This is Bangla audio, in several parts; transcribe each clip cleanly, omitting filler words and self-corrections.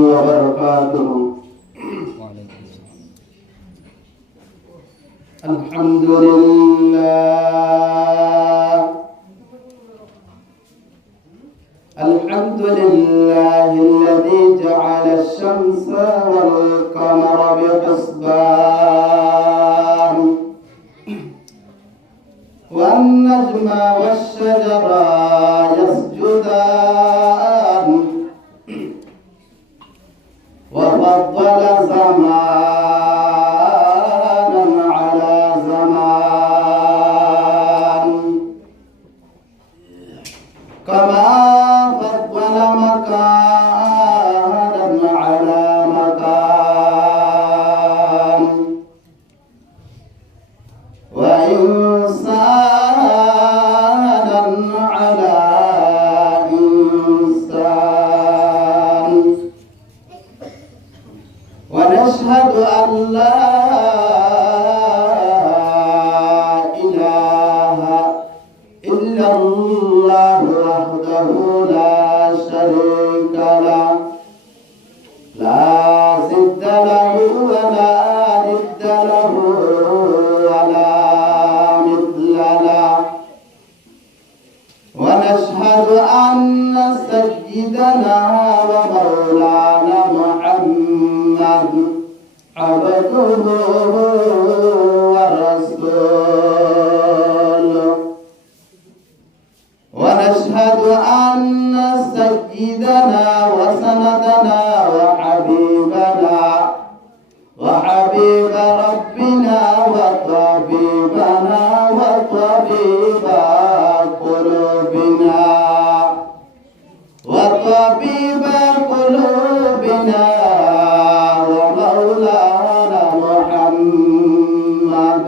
وبركاته. الحمد لله الذي جعل الشمس والقمر بحسبان والنجم والشجر يسجدان وفضل زمانا على زمان كما فضل مكانا على مكان وإنسانا على إنسان ونشهد أن لا إله إلا الله وحده لا شريك له لا ضد له ولا ند له ولا مثل له ونشهد أن سيدنا ومولانا محمد عبده ورسوله ونشهد أن سيدنا وسندنا وحبيب ربنا وطبيبنا وطبيب قلوبنا ومولانا محمد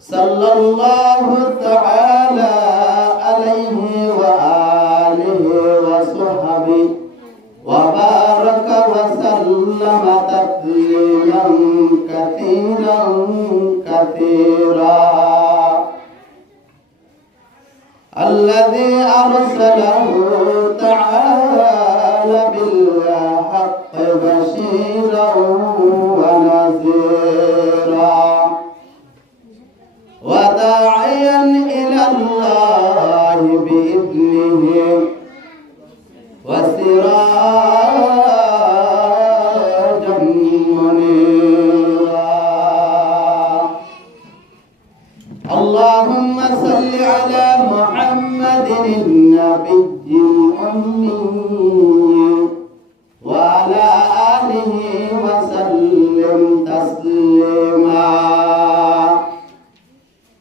صلى الله تعالى عليه وآله وصحبه وبارك وسلم تسليما كثيرا الذي أرسله تعالى بالحق بشيرا ونذيرا وداعيا إلى الله بإذنه وسراجا منيرا اللهم صل على محمد النبي الأمي وعلى آله وسلم تسليما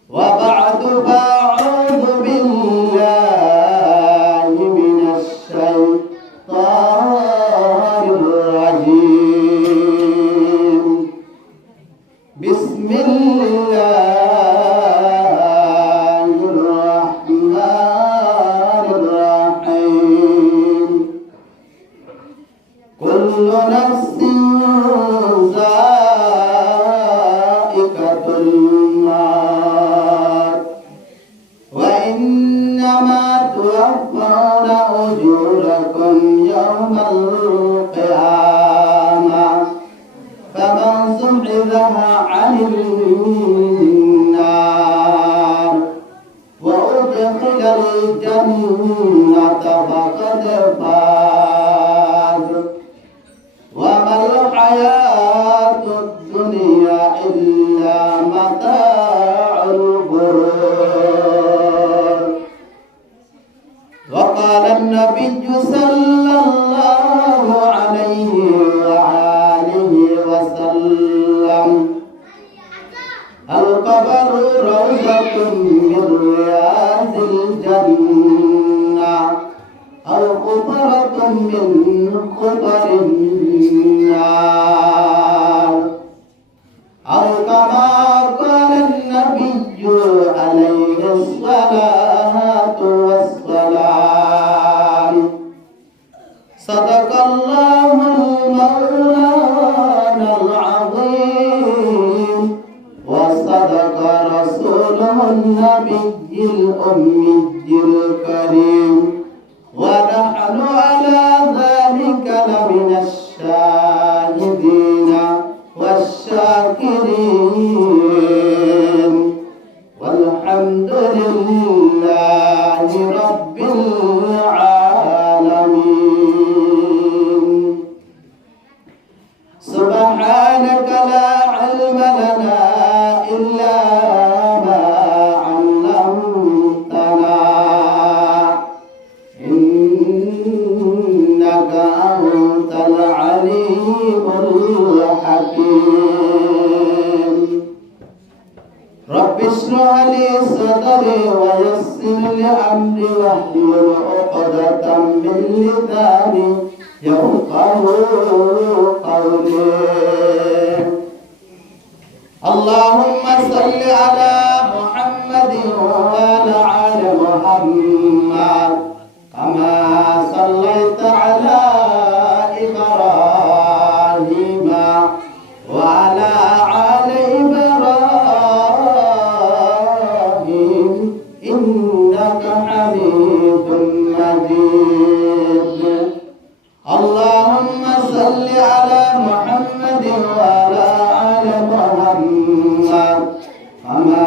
وبعد فأعوذ بالله من الشيطان الرجيم بسم الله الرحمن الرحيم كل نفس ذائقة الموت وإنما توفون أجوركم يوم القيامة فمن زحزح عن النار وأدخل الجنة فقد فاز وما الحياة الدنيا إلا متاع الغرور وقال النبي صلى الله عليه وآله وسلم القبر روضة من رياض الجنة أو خطرة من خطر النار أو كما قال النبي عليه الصلاة والسلام صدق الله المولانا العظيم وصدق رسوله النبي الأمي الكريم ونحن على ذلك আলিমুল হাকীম রব্বি ইশরাহ লি সাদরি ওয়া ইয়াসসির লি আমরি ওয়াহলুল উকদাতাম মিন লিসানি ইয়াফকাহু কওলি اللهم صل على محمد وعلى آل محمد كما صليت على إبراهيم وعلى آل إبراهيم إنك حميد مجيد اللهم صل على محمد وعلى آل محمد كما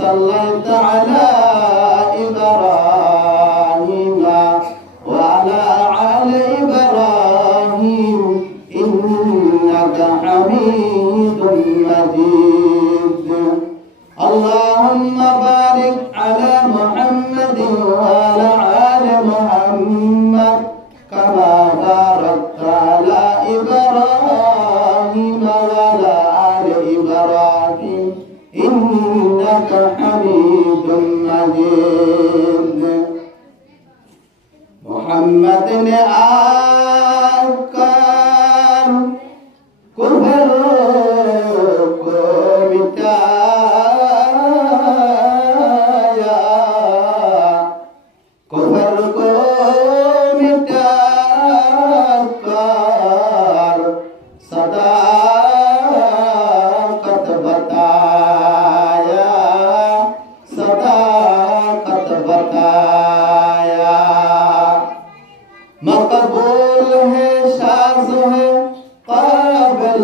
صليت على إبراهيم وعلى آل إبراهيم إنك حميد مجيد اللهم بارك على محمد وعلى آل محمد كما باركت على إبراهيم وعلى آل إبراهيم إنك حميد مجيد محمد نے آکر کفر کو مٹایا کفر کو مٹا کر صداقت بتایا صداقت بتایا مقبول ہے شاذ ہے قابل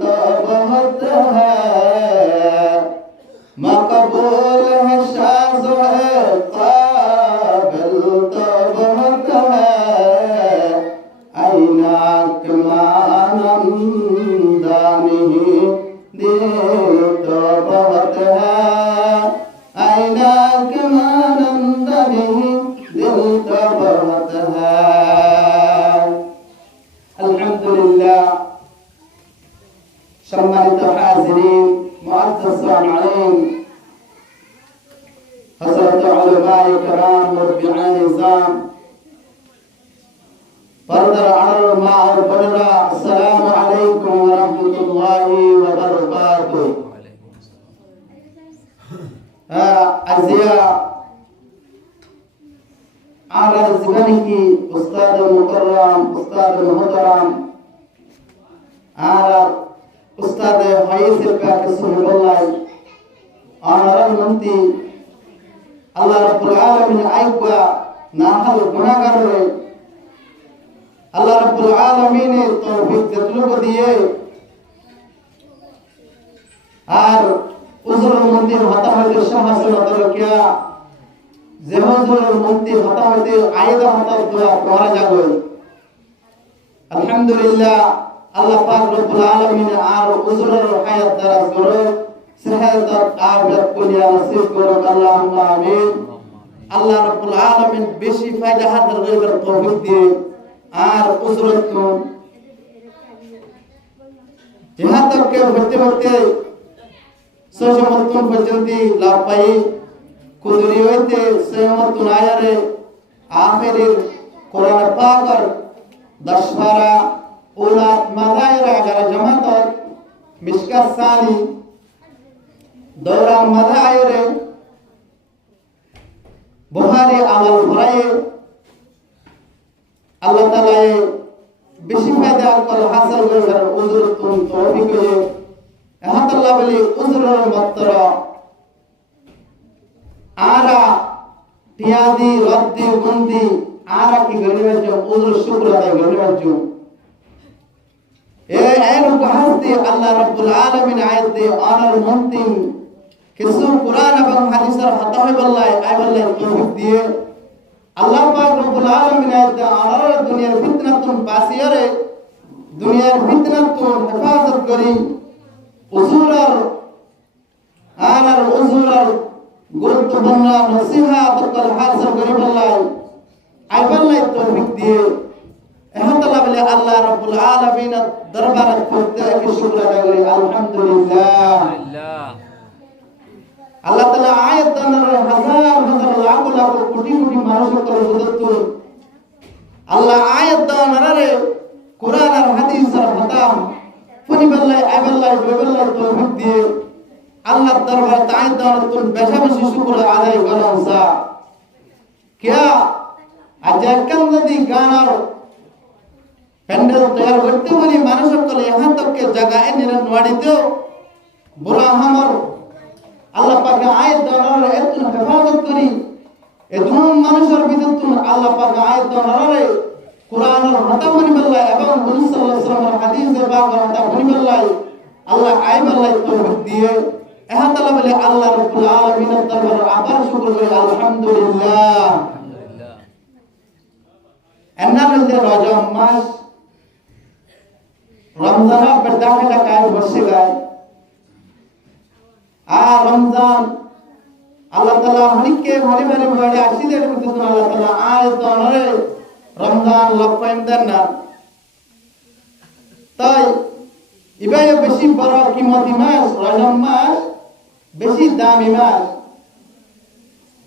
تو بہت ہے مقبول ہے شاذ ہے قابل تو بہت ہے عینک مانندانی دل تو بہت ہے عینک مانندانی دل تو بہت ہے আলহামদুলিল্লাহ সম্মানিত হাজিরিন মুআজ্জাজ সামিঈন হযরত উলামায়ে কেরাম মুরব্বিআন নিজাম পর্দার আড়াল মা ও বোনেরা আসসালামু আলাইকুম ওয়া রাহমাতুল্লাহি ওয়া বারাকাতুহু আজিয়া आला ज़िंदगी की उस्ताद मुकर्रम उस्ताद मोहतरम आला उस्ताद हाइस का सुबहानल्लाह आनरन मंती अल्लाह रब्बुल आलमीन आइबा नाहल गुनाहगार रे अल्लाह रब्बुल आलमीन तौफीक जतलुक दिए আর উজুর মন্দি হতা হইতে শাহাসন দরকিয়া জেহজুর মন্দি হতা হইতে আয়েদা হতা দোয়া করা যাবে আলহামদুলিল্লাহ আল্লাহ পাক রব্বুল আলামিন আর উজুরের হায়াত দারাজ করো সেহাত আফিয়াত করিয়া নসিব করো আল্লাহুম্মা আমিন আল্লাহ রব্বুল আলামিন বেশি ফায়দা হাসিল করার তৌফিক দিয়ে আর উজুরত কো ইহা তক কে ভর্তি ভর্তি সজমতুন পর্যন্ত লাভ পাই কুদরি হইতে সহমতুন আয়ারে আখেরের কোরআন পাকের 10 পারা উলাত মাদায়ের আগার জামাত মিশকাত সানি দৌরা মাদায়েরে বুখারী আমল ভরায়ে আল্লাহ তাআলা বেশি ফায়দা কল হাসিল করার উজুর তুম তৌফিক হয়ে এহাতাল্লাহ বলি উজুরের মাত্র आरा टियादी रद्दी गुंदी आरा की गणिवज्जो उज़्र शुक्र अदा गणिवज्जो ए ऐनु कहस्ती अल्लाह रब्बुल आलमीन आयत दे आनर मुंतिम किसु कुरान এবং হাদিসের হতাহে বল্লাই আই বল্লাই তৌফিক দিয়ে আল্লাহ পাক রব্বুল আলামিন আয়ত দে আনর দুনিয়ার ফিতনাতুন বাসিয়ারে দুনিয়ার ফিতনাতুন হেফাজত করি উজুরার আনার উজুরার গুরুত্বপূর্ণ নসিহত কল হাসিল করি বল্লাই আই বল্লাই তৌফিক দিয়ে এহাতাল্লাহ বলে বলে আল্লাহ রাব্বুল আলামিনের দরবারে প্রত্যেকে শুকর আদায় করি আলহামদুলিল্লাহ। আল্লাহ তাআলা আয়াত দানের হাজার হাজার লাখ লাখ কোটি কোটি মানুষের করে বুঝত আল্লাহ আয়াত দানারে কোরআন আর হাদিসের ফতাম ফুনি বেল্লাই আইবেল্লাই বেবেল্লাই তৌফিক দিয়ে আল্লাহর দরবারে আয়াত দানের তুল বেশি বেশি শুকর আদায় করেন সা क्या आज একখান যদি গানার প্যান্ডেল তৈরি করতে বলি মানুষ সকলে यहाँ तक के जगह এনে নড়িতেও বুড়া হামর আল্লাহ পাক আয়াত দানার এত হেফাজত করি এদুন মানুষের বিদ্যুৎ আল্লাহ পাক আয়াত দানার কুরআনের হাতা বনি বল্লাই এবং নবী সাল্লাল্লাহু আলাইহি ওয়াসাল্লামের হাদিসে পাকের হাতা বনি বল্লাই আল্লাহ আইবাল্লাই তৌফিক দিয়ে এহ তাআলা বলে আল্লাহ রাব্বুল আলামিনের দরবারে আবার শুকর করি আলহামদুলিল্লাহ। এন্নালদে রজব মাস রমজানের বেদাকে কায় বসে গায় আর রমজান আল্লাহ তাআলা হনিকে মনে মনে বলে আসিদের মধ্যে আল্লাহ তাআলা আয়াত দানরে রমজান লক্ষায়ন দেন না তাই ইবাই বেশি বড় কিমতি মাস রজব মাস বেশি দামি মাস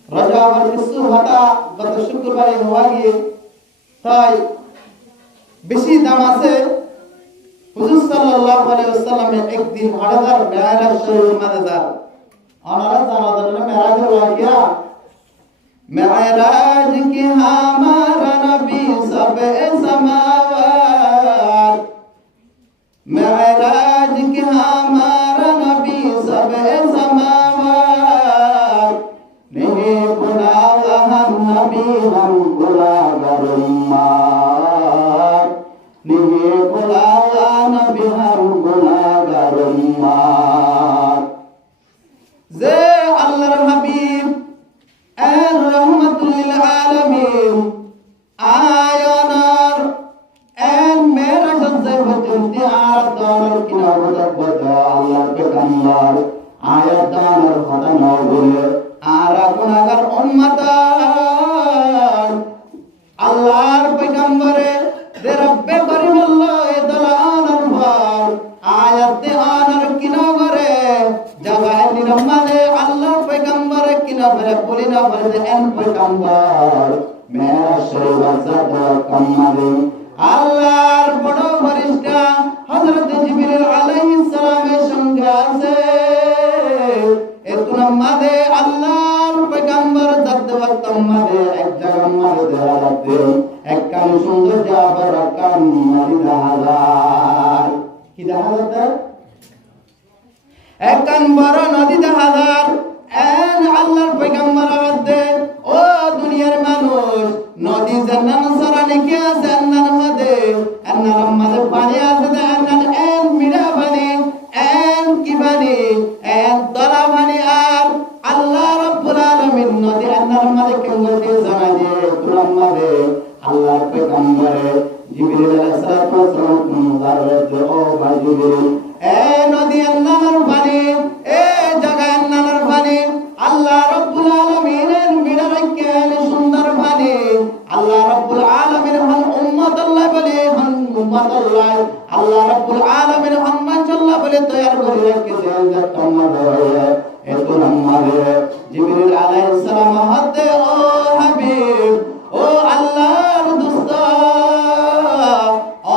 রজব আর কিছু হতা গত শুক্রবারে হওয়া গিয়ে তাই বেশি দাম আছে হুজুর সাল্লাল্লাহু আলাইহি ওয়াসাল্লামের একদিন হঠাৎ মেরাজ শরীফ মাদার ওনারা জানালেন মেরাজ হওয়া গিয়া মেরাজ কি হামারা নবী সবে সমাওয়াত मेराज के हमारा नबी सबे समावात नहीं बुलावा हम नबी हम गुलागर उम्मत नहीं बुलावा नबी हम गुलागर उम्मत जे अल्लाहर हबीब ए रहमतुल लिल आलमीन आयनार एन मेरा सबसे बचती आयत दानर किनारे बता अल्लाह के कमर आयत दानर खता न बोले आरा गुनाहगार उम्मतान अल्लाहर पैगंबरे दे रब्बे करीम अल्लाह दलानर भार आयत दे आनर किनारे जगह निरम्माने अल्लाह पैगंबरे किनारे बोलिना बरदे एन पैगंबर मेरा शरीर ज़ात कमरे আল্লাহর বড় ফেরেশতা হযরত জিবরিল আলাইহিস সালামের সঙ্গে আছে এতুন মাদে আল্লাহর পয়গম্বর দদ্দ ওয়াক্ত মাদে এক জায়গা মাদে দেখাতে একখান সুন্দর জাফর একখান মাদিদা হাজার কি দেখাতে একখান বড় নদী দেখাদার এন আল্লাহর পয়গম্বর আদে ও দুনিয়ার মানুষ নদী জান্নাত সরানি কি আছে আন্নান হদে আন্নার মাঝে পানি আছে আন্নান এন মিরা পানি এন কি পানি এন দলা পানি আর আল্লাহ রাব্বুল আলামিন নদী আন্নার মাঝে কেমন দিয়ে জানা দিয়ে কুরআন মাঝে আল্লাহর পয়গম্বরে জিবরিল আলাইহিস সালাম মুবারক ও ভাই জিবরিল এ নদী আন্নার পানি এ জায়গা আন্নার পানি আল্লাহ রাব্বুল আলামিনের মিরা রাখেন সুন্দর পানি আল্লাহ রাব্বুল আলামিন হন উম্মত আল্লাহ বলে হন উম্মত আল্লাহ আল্লাহ রাব্বুল আলামিন হন মাশাআল্লাহ বলে তৈয়ার করে রেখেছে যার উম্মত হয় এত নামারে জিবরিল আলাইহিস সালাম হাতে ও হাবিব ও আল্লাহর দোস্ত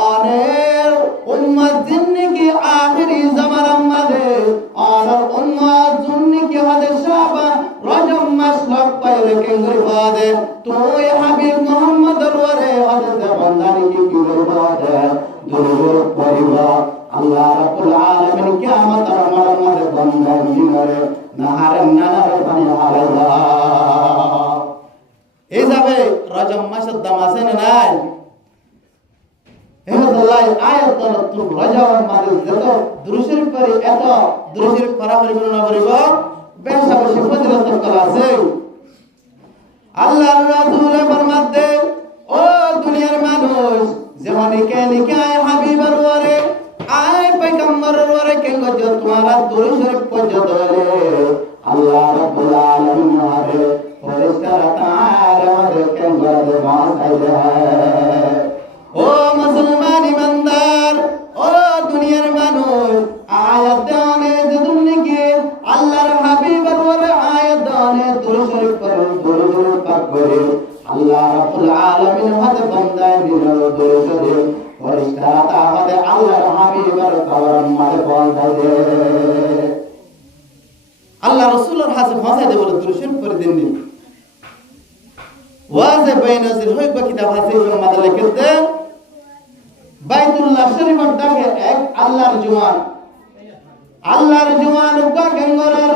অনের উম্মত জিন্দেগি আখেরি জামানার মাঝে অনের উম্মত জিন্দেগি হাদে শাবা রজব মাস লক পাইলে কেঙ্গরি বাদে তুই হাবিব মুহাম্মদ ওরে হযরত বান্দানি কি করে বাদে দুরুদ পরিবা আল্লাহ রাব্বুল আলামিন কিয়ামতের মাঠে বান্দা নিগরে নাহারে নানারে পানি হারাইলা এই যাবে রজব মাসের দাম আছে না নাই এহদাল্লাহ আয়াত দ্বারা তো রজব মাসে যত দুরুশরীফ করি এত দুরুশরীফ করা পরিব না পরিব বেশা বেশি ফজিলত করা আছে আল্লাহর রাসূল ফরমাতে ও দুনিয়ার মানুষ যেমন কে নিকায় হাবিবের ওরে আয় পয়গম্বরের ওরে কে গজ তোমারা দুরুশরীফ পর্যন্ত আল্লাহ রাব্বুল আলামিন ওরে ফেরেশতারা তাআলা ওরে কে গজ বাসাইলে ও মুসলমান দুরুদ ফেরেশতারা আমাদের আল্লাহর হাবিবের কবরের মধ্যে পৌঁছায় দেয়। আল্লাহ রাসূলের কাছে পৌঁছায় দেয় বলে দুরুদ পড়ে দিন। ওয়াজে বাইনাজিল হইবা কিতাব আছে এর মধ্যে লিখতে বাইতুল্লাহ শরীফের ডাকে এক আল্লাহর জওয়ান উগা গঙ্গরার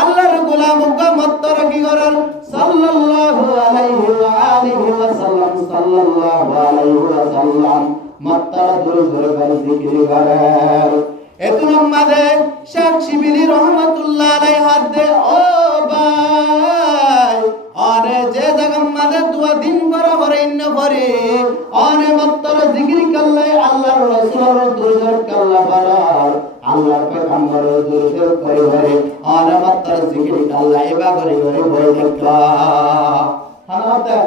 আল্লাহর গোলাম উগা মত্তর কি করার সাল্লাল্লাহু আলাইহি ওয়া আলিহি ওয়া সাল্লাম মত্তর দুরুদ করে জিকির করার এতুন মাদে শেখ শিবিলি রহমাতুল্লাহ আলাইহি হাদে ও ভাই আরে যে জায়গা মাদে দুয়া দিন বরাবর ইন্ন পরে আরে মত্তর জিকির করলে আল্লাহর রাসূলের দুরুদ করলে বরাবর আল্লাহর পয়গম্বরের দুরুদ করে আর মত্তর জিকির করলে এবা করে বই দেখা হানাতে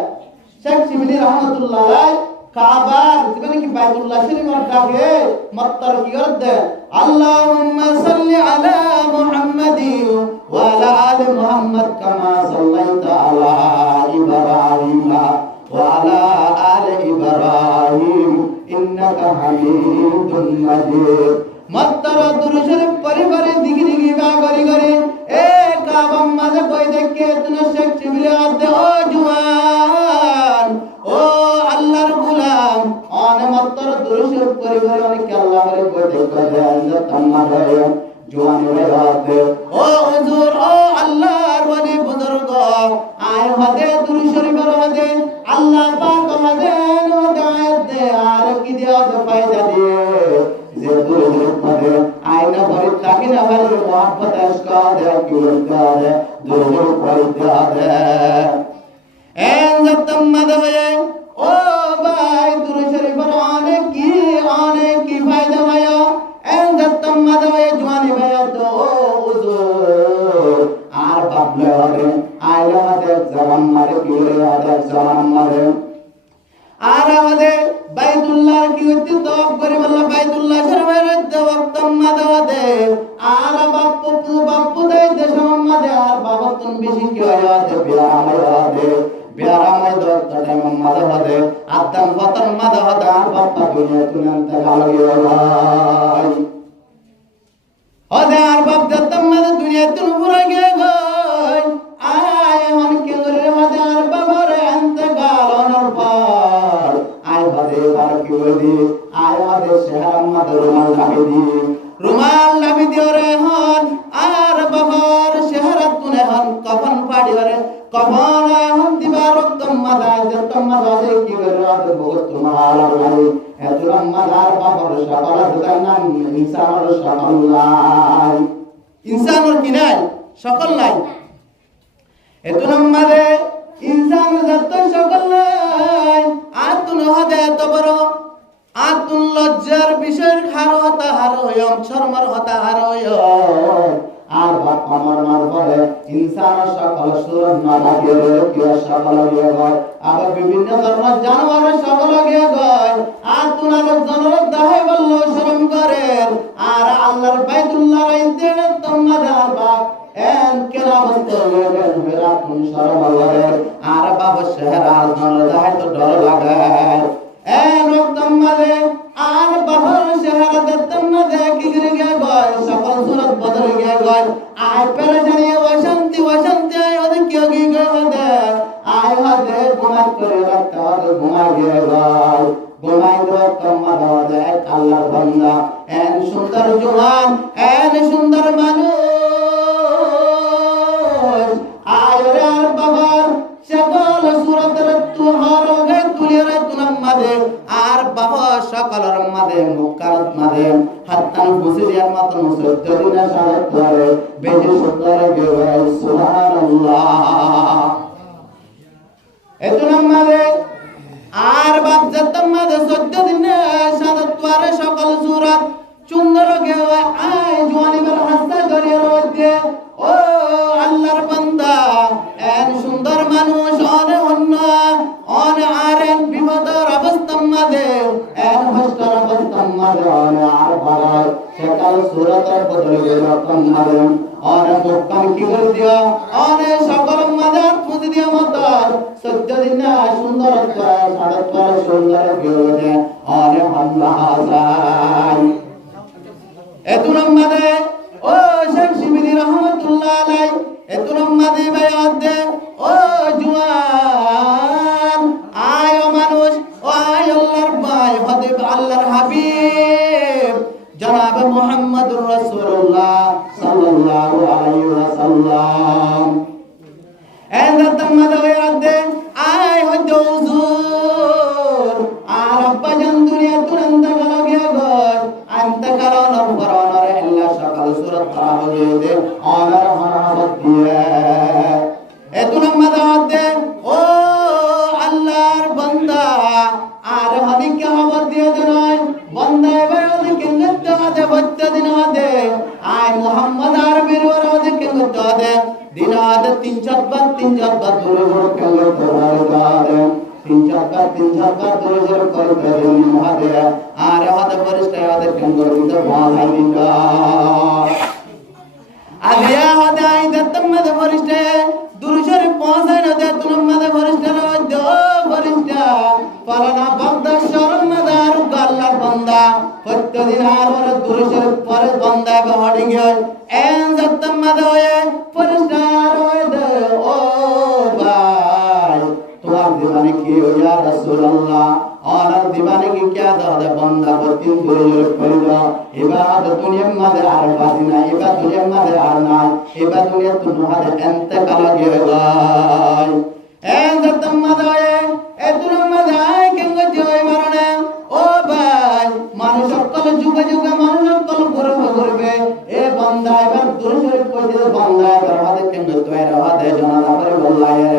শেখ শিবিলি রহমাতুল্লাহ আলাইহি কাবা যেখানে কি বাইতুল্লাহ শরীফের ডাকে মত্তর কি করতে আল্লাহুম্মা সাল্লি আলা মুহাম্মাদিন ওয়া আলা আলি মুহাম্মাদ কামা সাল্লাইতা আলা ইব্রাহিম ওয়া আলা আলি ইব্রাহিম ইন্নাকা হামিদুম মাজিদ মত্তর দুরূদ শরীফ পরিবারে দিগি দিগি বা করি করি এ কাবা মাঝে কই দেখে তুমি শেখ শিবিলি আদে ও জওয়ান ও আল্লাহর গোলাম অনে মত্তর দুরূদ শরীফ পরিবারে অনেক আল্লাহর কই দেখে দেন তামারে জওয়ান রাতে ও হুজুর ও আল্লাহর ওলি বুজুর্গ আয় হদে দুরূদ শরীফের হদে আল্লাহ পাক হদে নো দায়ত দে আর কি দিয়া ফায়দা দিয়ে যে দুরূদ পড়ে আয়না ভরে তাকে না হলে মোহাম্মদ আশকা দে কি বলতে দুরূদ পড়তে দে এন যতম্মদ হয়ে ও ভাই দুরূদ শরীফের অনেক কি ফায়দা ভাই এন যতম্মদ হয়ে জওয়ানি ভাই তো হুজুর আর বাবলে হরে আয়না দে জামান মারে কি হরে জামান মারে আর আমাদের বাইতুল্লাহ কি হইতে তওয়াব করে বললা বাইতুল্লাহ শরীফের তওয়াব মাদাদে আর বাপ্পু দেই দেশম মাদে আর বাবাতুন বেশি কি হইয়াতে বিয়ারামাই দরকারে মাদাদে আদম ফতর মাদাদে আর বাপ্পা দুনিয়া তুনান্তে গালগে ভাই ওদে আর বাপ দত্তম মাদে দুনিয়া তুন পুরা গে গই আয় হন কে গরে মাদে আর বাবার অন্ত গালনর পর আয় হদে আর কি হদি আয় হদে শহর মাদে রুমাল লাভি দিওরে হন আর বাবার শহর তুনে হন কফন পাড়ি ওরে কফন হন দিবার রক্তম মাদায় দত্তম মাদে কি গরে আদে বহুত তোমার আল্লাহ এতুরাম মাদার বাবার সকল দকান ইনসানর সকল নাই ইনসানর কি নাই সকল নাই এতুরাম মাদে ইনসান যত সকল নাই আতুন হদে এত বড় আতুন লজ্জার বিষয়ের খার হতা হারয়ম শর্মার হতা হারয়ম আর বাপ আমার মার পরে ইনসান সকল সুর না লাগে কি সকল গিয়ে গয় আবার বিভিন্ন ধরনের জানোয়ার সকল গিয়ে গয় আর তুনার জনর দাহে বলল শরম করেন আর আল্লাহর বাইতুল্লাহ রাইতে তোমাদের বাপ এন কেনা বলতে লাগেন মেরা তুন শরম করে আর বাবা শহর আর জনর দাহে তো ডর লাগে এন তোমাদে আর বাবার শহর তোমাদে কি করে গিয়ে গয় সকল সুরত বদল গিয়ে গয় আয় পেলে জানিয়ে অশান্তি আয় ওদের কি গিয়ে গয় আয় হদে ঘুমাই করে রাখতে হবে ঘুমাই গিয়ে গয় ঘুমাই তোমাদে আল্লাহর বান্দা এন সুন্দর জওয়ান এন সুন্দর মানুষ আয় রে আর বাবার সকল সুরতের তুহার গে তুলিরে তুনাম্মাদে আর বাবা সকলের মাদে মুকারত মাদে হাত্তান বুঝিয়ার মতন সত্য দিনা সাহেব ধরে বেশি সুন্দর গে সুবহানাল্লাহ এতুনাম্মাদে আর বাপ যতম্মাদে সত্য দিনা সাদত তোরে সকল সুরত সুন্দর গে আয় জওয়ানি বের হাসতে ধরিয়ে রইতে ও আল্লাহর বান্দা এন সুন্দর মানুষ অন্য আরেন বিপদর অবস্থা মাদে এন হস্তর অবস্থা মাদে আর বাড়ায় সেকাল সুরতের বদলে রকম মাদে মুক্কান কি করে দিও সকল মাদে বুঝি দিয়া মতর 14 দিন সুন্দর সাদা সুন্দর গিয়ে অনে হামলা যায় এতুন মাদে ও শেখ শিবিলি রহমাতুল্লাহ আলাই এতুন মাদে বায়াত দে ও জুয়ান আয় ও মানুষ ও আয় আল্লাহর ভাই হদিব আল্লাহর হাবিব জনাব মুহাম্মদুর রাসূলুল্লাহ সাল্লাল্লাহু আলাইহি ওয়াসাল্লাম এন্দাতম মাদে বায়াত দে আয় হদ্দ হুজুর আর আব্বা জান দুনিয়া তুরন্ত গলো গিয়া গয় আন্ত কারণর পরনরে আল্লাহ সকাল সূরত তারা হয়ে দে অনার হরাবত দিয়ে এতুন মাদাত দে ও আল্লাহর বান্দা আর হদিকে খবর দিয়ে দে নয় বান্দা এবার ওদিকে নৃত্য দে বচ্চা দিন দে আয় মুহাম্মদ আরবির ওর ওদিকে নৃত্য দে দিন দে 3-4 বার দূরে বড় কেলে দে 3-4 বার দূরে জোর করে দে মহাদে আর হদ পরিষ্কার হদে কেঙ্গর দিতে ভাই দিনা আলিয়া হদাই দত্তমদ পরিষ্কার দুরুশর পৌঁছায় না দে তুমদ পরিষ্কার হদ পরিষ্কার পালনা বাগদা শরমদার গাল্লার বান্দা প্রত্যেকদিন আর ওর দুরুশর পরে বান্দা গহডিং এন দত্তমদ হয়ে পরিষ্কার হয়ে দে ও ভাই তোমার দিবানে কি ইয়া রাসূলুল্লাহ और दीवाने की क्या दाद बंदा बतिन दुरे করে দাও ইবাদ দুনিয়া মাঝে আর বাদি না ইবাদ দুনিয়া মাঝে আর না ইবাদ দুনিয়া তুনো হাতে ইন্তেকাল গিয়ে যায় এন দতম মাদায়ে এ তুনো মাদায় কেঙ্গ জয় মারনে ও ভাই মানুষ সকল যুগে যুগে মানুষ সকল করবে এ বান্দা এবার দুরে কইতে বান্দা এবার হাতে কেঙ্গ তৈরি হাতে জানা করে বললায়ে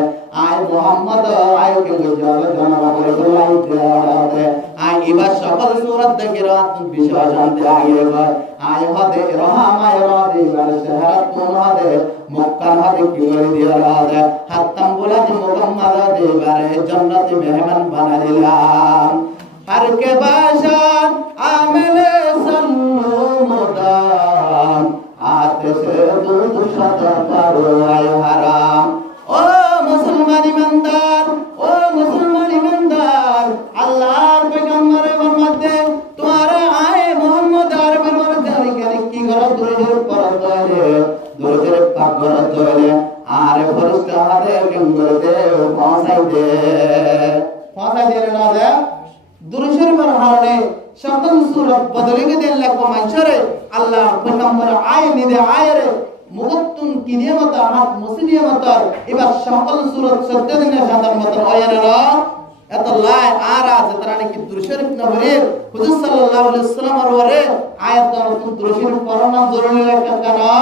আয় মোহাম্মদ আয় কেঙ্গ জয় জানা করে বললায়ে আয় ইবার সকল সূরত দেখে রাত বিষয় জানতে আগে গয় আয় হদে রহমায় রাদে ইবার শহরত কোন হদে মক্কা হদে কি করে দিয়া রাদে হাতম বলা যে মুহাম্মদ দে ইবারে জান্নাতে মেহমান বানা দিলাম हर के बाशात आमिले सल्लु मुदाम आते से दूध शता करो आय हराम ओ मुसलमान ईमानदार अल्लाहर पैगंबर मध्य तुम्हारा आए मोहम्मद अरबी मध्य की करो दूर पर पाक करो आरे फरिश्ता हाथे केंगर दे पहुंचाई दे ना दे दुरुशर पर हाने शकल सूरत बदलेगे देन लगो मंशरे अल्लाह पैगंबर आए निदे आए रे मुगत्तुन किनियमत हात मुस्लिमत इबार शकल सूरत सत्य दिने शादर मत आयरे रा एत लाई आरा जतराने की दुरुशर नबरे हुजूर सल्लल्लाहु अलैहि वसल्लम वरे आयत दार तुम दुरुशर पढ़ना जरूरी लेकर कना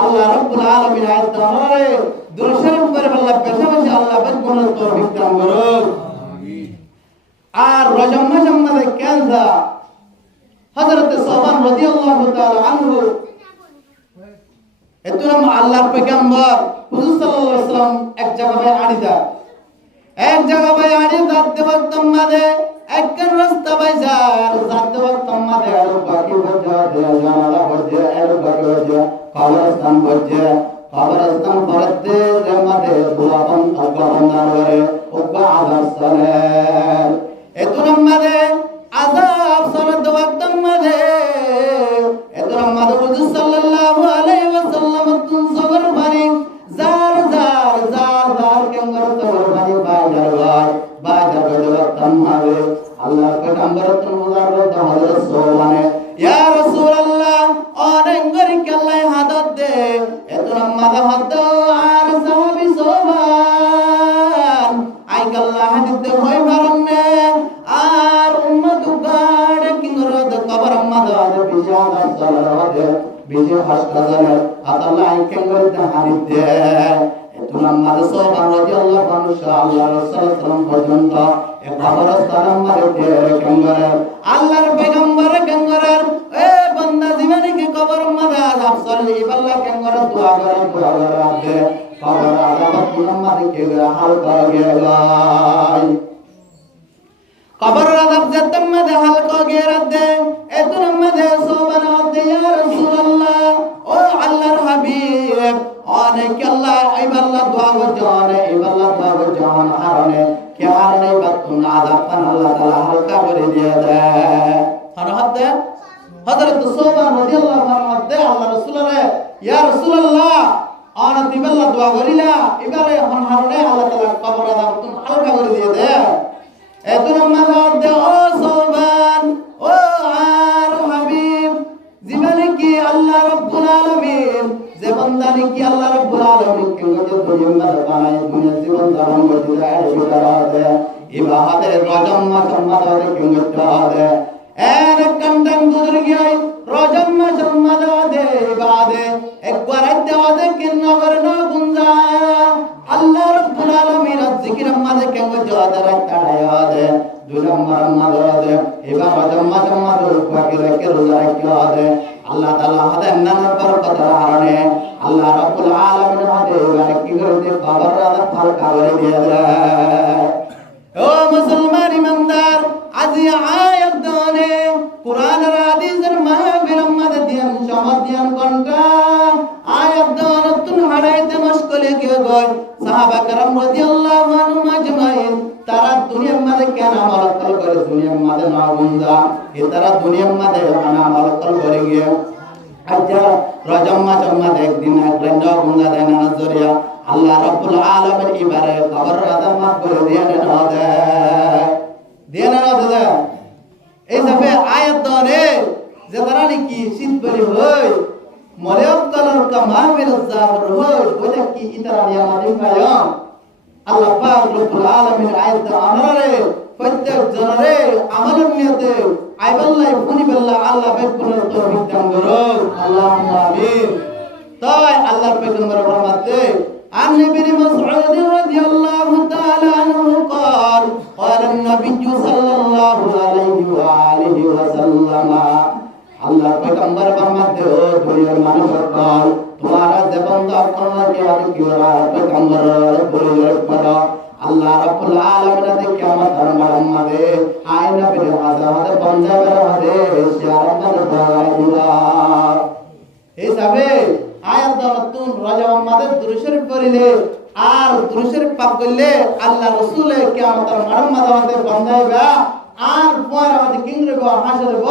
अल्लाह रब्बुल आलमीन आयत दारे दुरुशर पर अल्लाह पेशा अल्लाह बद गुण तौफीक दान करो আর রজম মাসের মধ্যে কেনজা হযরত সাহবান রাদিয়াল্লাহু তাআলা আনহু এতুরাম আল্লাহর পয়গম্বর হুজুর সাল্লাল্লাহু আলাইহি ওয়াসাল্লাম এক জায়গায় আড়ি যাতে ওয়াক্ত মধ্যে একখান রাস্তা বাইজার যাতে ওয়াক্ত মধ্যে আর বাকি বজা দেয়া জানালা বজা আর বাকি বজা কবরস্থান পরতে মধ্যে দুয়াবন আগাবন্দার করে ওবা আযাব সালাত এতুরাম মধ্যে আযাব সালাত ওয়াক্ত মধ্যে এতুরাম মধ্যে হুজুর সাল্লাল্লাহু আলাইহি ওয়াসাল্লাম তুন সবর বানি জার কেঙ্গর সবর বানি বাজার ওয়াক্ত মধ্যে আল্লাহ পেগম্বর তুন মুজাররদ হযরত সোবানে ইয়া রাসূলুল্লাহ অনেঙ্গর কেল্লাই হাদত দে এতুরাম মধ্যে হদ আর সাহাবী সোবান আই কাল্লাহ হাদিতে হই ভারনে আর উম্মত গাড় কিংরদ কবর মদদ বিজাদ সালাত বিজে হাসকাজানে আতাল্লাহ আই কেঙ্গর দে হাদিতে এতুরাম মধ্যে সোবান রাদিয়াল্লাহু আনহু আল্লাহ রাসূল সাল্লাল্লাহু পর্যন্ত এ কবরস্থান মধ্যে কেঙ্গর আল্লাহর পয়গম্বর কেঙ্গরের এ বান্দা জীবনে কি কবর মধ্যে আযাব সল্লি আল্লাহ কেঙ্গর দোয়া করে কবর আযাব মুহাম্মদ কে হাল করে গেলাই কবর আযাব জাতম মধ্যে হাল করে গেরাদে এতুরাম মধ্যে সোবান দে ইয়া রাসূলুল্লাহ ও আল্লাহর হাবিব আর জানে কি আল্লাহ ইবাল্লাহ দোয়া জানে ইবাল্লাহ দোয়া জান হারনে কি হারনে বাতুন আযাব পান আল্লাহ তাআলা হালকা করে দিয়ে দেয় আর হাতে হযরত সুবহান রাদিয়াল্লাহু আনহু দে আল্লাহ রাসূলরে ইয়া রাসূলুল্লাহ আর ইবাল্লাহ দোয়া করিলা এবারে হারনে আল্লাহ তাআলা কবর আযাব তুম হালকা করে দিয়ে দেয় এতুন মাদার দে ও সুবহান ও আর হাবিব জীবনে কি আল্লাহ রাব্বুল আলামিন যে বান্দানি কি আল্লাহ রাব্বুল আলামিন কে গজে দুনিয়া বানায় দুনিয়া জীবন ধারণ করতে যায় সুতরাতে ইবাদতে রজম্মা সম্মাদে কে গজে এর কন্ডম গুজর গিয়ে রজম্মা সম্মাদে ইবাদে একবার দেওয়াদে কে নগর না গুঞ্জা আল্লাহ রাব্বুল আলামিন জিকির মাদে কে গজে রাতায়াদে দুই নম্বর মাদে এবার রজম্মা সম্মাদে পাকে রেখে রোজা রাখে আল্লাহ তাআলা হাতে নানা বরকত আনে আল্লাহ রাব্বুল আলামিন হাতে এবারে কি করে বাবার রাত ফাল কাগরে দিয়ে দেয় ও মুসলমান ইমানদার আজি আয়াত দানে কুরআন আর হাদিসের মাহফিল আমাদের দিয়ান সমাজ দিয়ান কোনটা আয়াত দান তুন হারাইতে মুশকিলে কি গয় সাহাবা کرام রাদিয়াল্লাহু আনহুম আজমাইন তারা দুনিয়ার মধ্যে কেন আমল করে দুনিয়ার মধ্যে না গুঞ্জা এ তারা দুনিয়ার মধ্যে আমল করে গিয়ে আচ্ছা রজম্মা জম্মা একদিন একদিন গুঞ্জা দেয় না জরিয়া আল্লাহ রাব্বুল আলামিন এবারে কবর আযাব মাফ করে দিয়ে না দেয় না দেয় এই যাবে আয়াত ধরে যে তারা নাকি শীত বলি হই মরিয়ম কালার কা মাহফিল জাবর হই বলে কি ইতারা নিয়ামত পায় আল্লাহ পাক রব্বুল আলামিন আয়াত আমারে প্রত্যেক জনরে আমলের নিয়তে আইবাল্লাহ ফুনিবাল্লাহ আল্লাহ বেকুনের তৌফিক দান করো আল্লাহুম্মা আমিন তাই আল্লাহর পয়গম্বর ফরমাতে عن ابن مسعود رضي الله تعالى عنه قال قال النبي صلى الله عليه وآله وسلم আল্লাহ পয়গম্বর ফরমাতে ও দুনিয়ার মানুষ সকল তোমারা যে বান্দা আল্লাহ কে আর কি ওরা পয়গম্বর বলে পড়া আল্লাহ রাব্বুল আলামিন তে কিয়ামতের মাঠে আয়না বের হাজার বান্দা বের হবে শিয়ারাত দাওয়া এই সবে আয়াত দাতুন রাজা আমাদের দুরূদ শরীফ পড়িলে আর দুরূদ শরীফ পাঠ করলে আল্লাহ রাসূল কিয়ামতের মাঠে বান্দাইবা আর পর আমাদের কিংরব হাসরব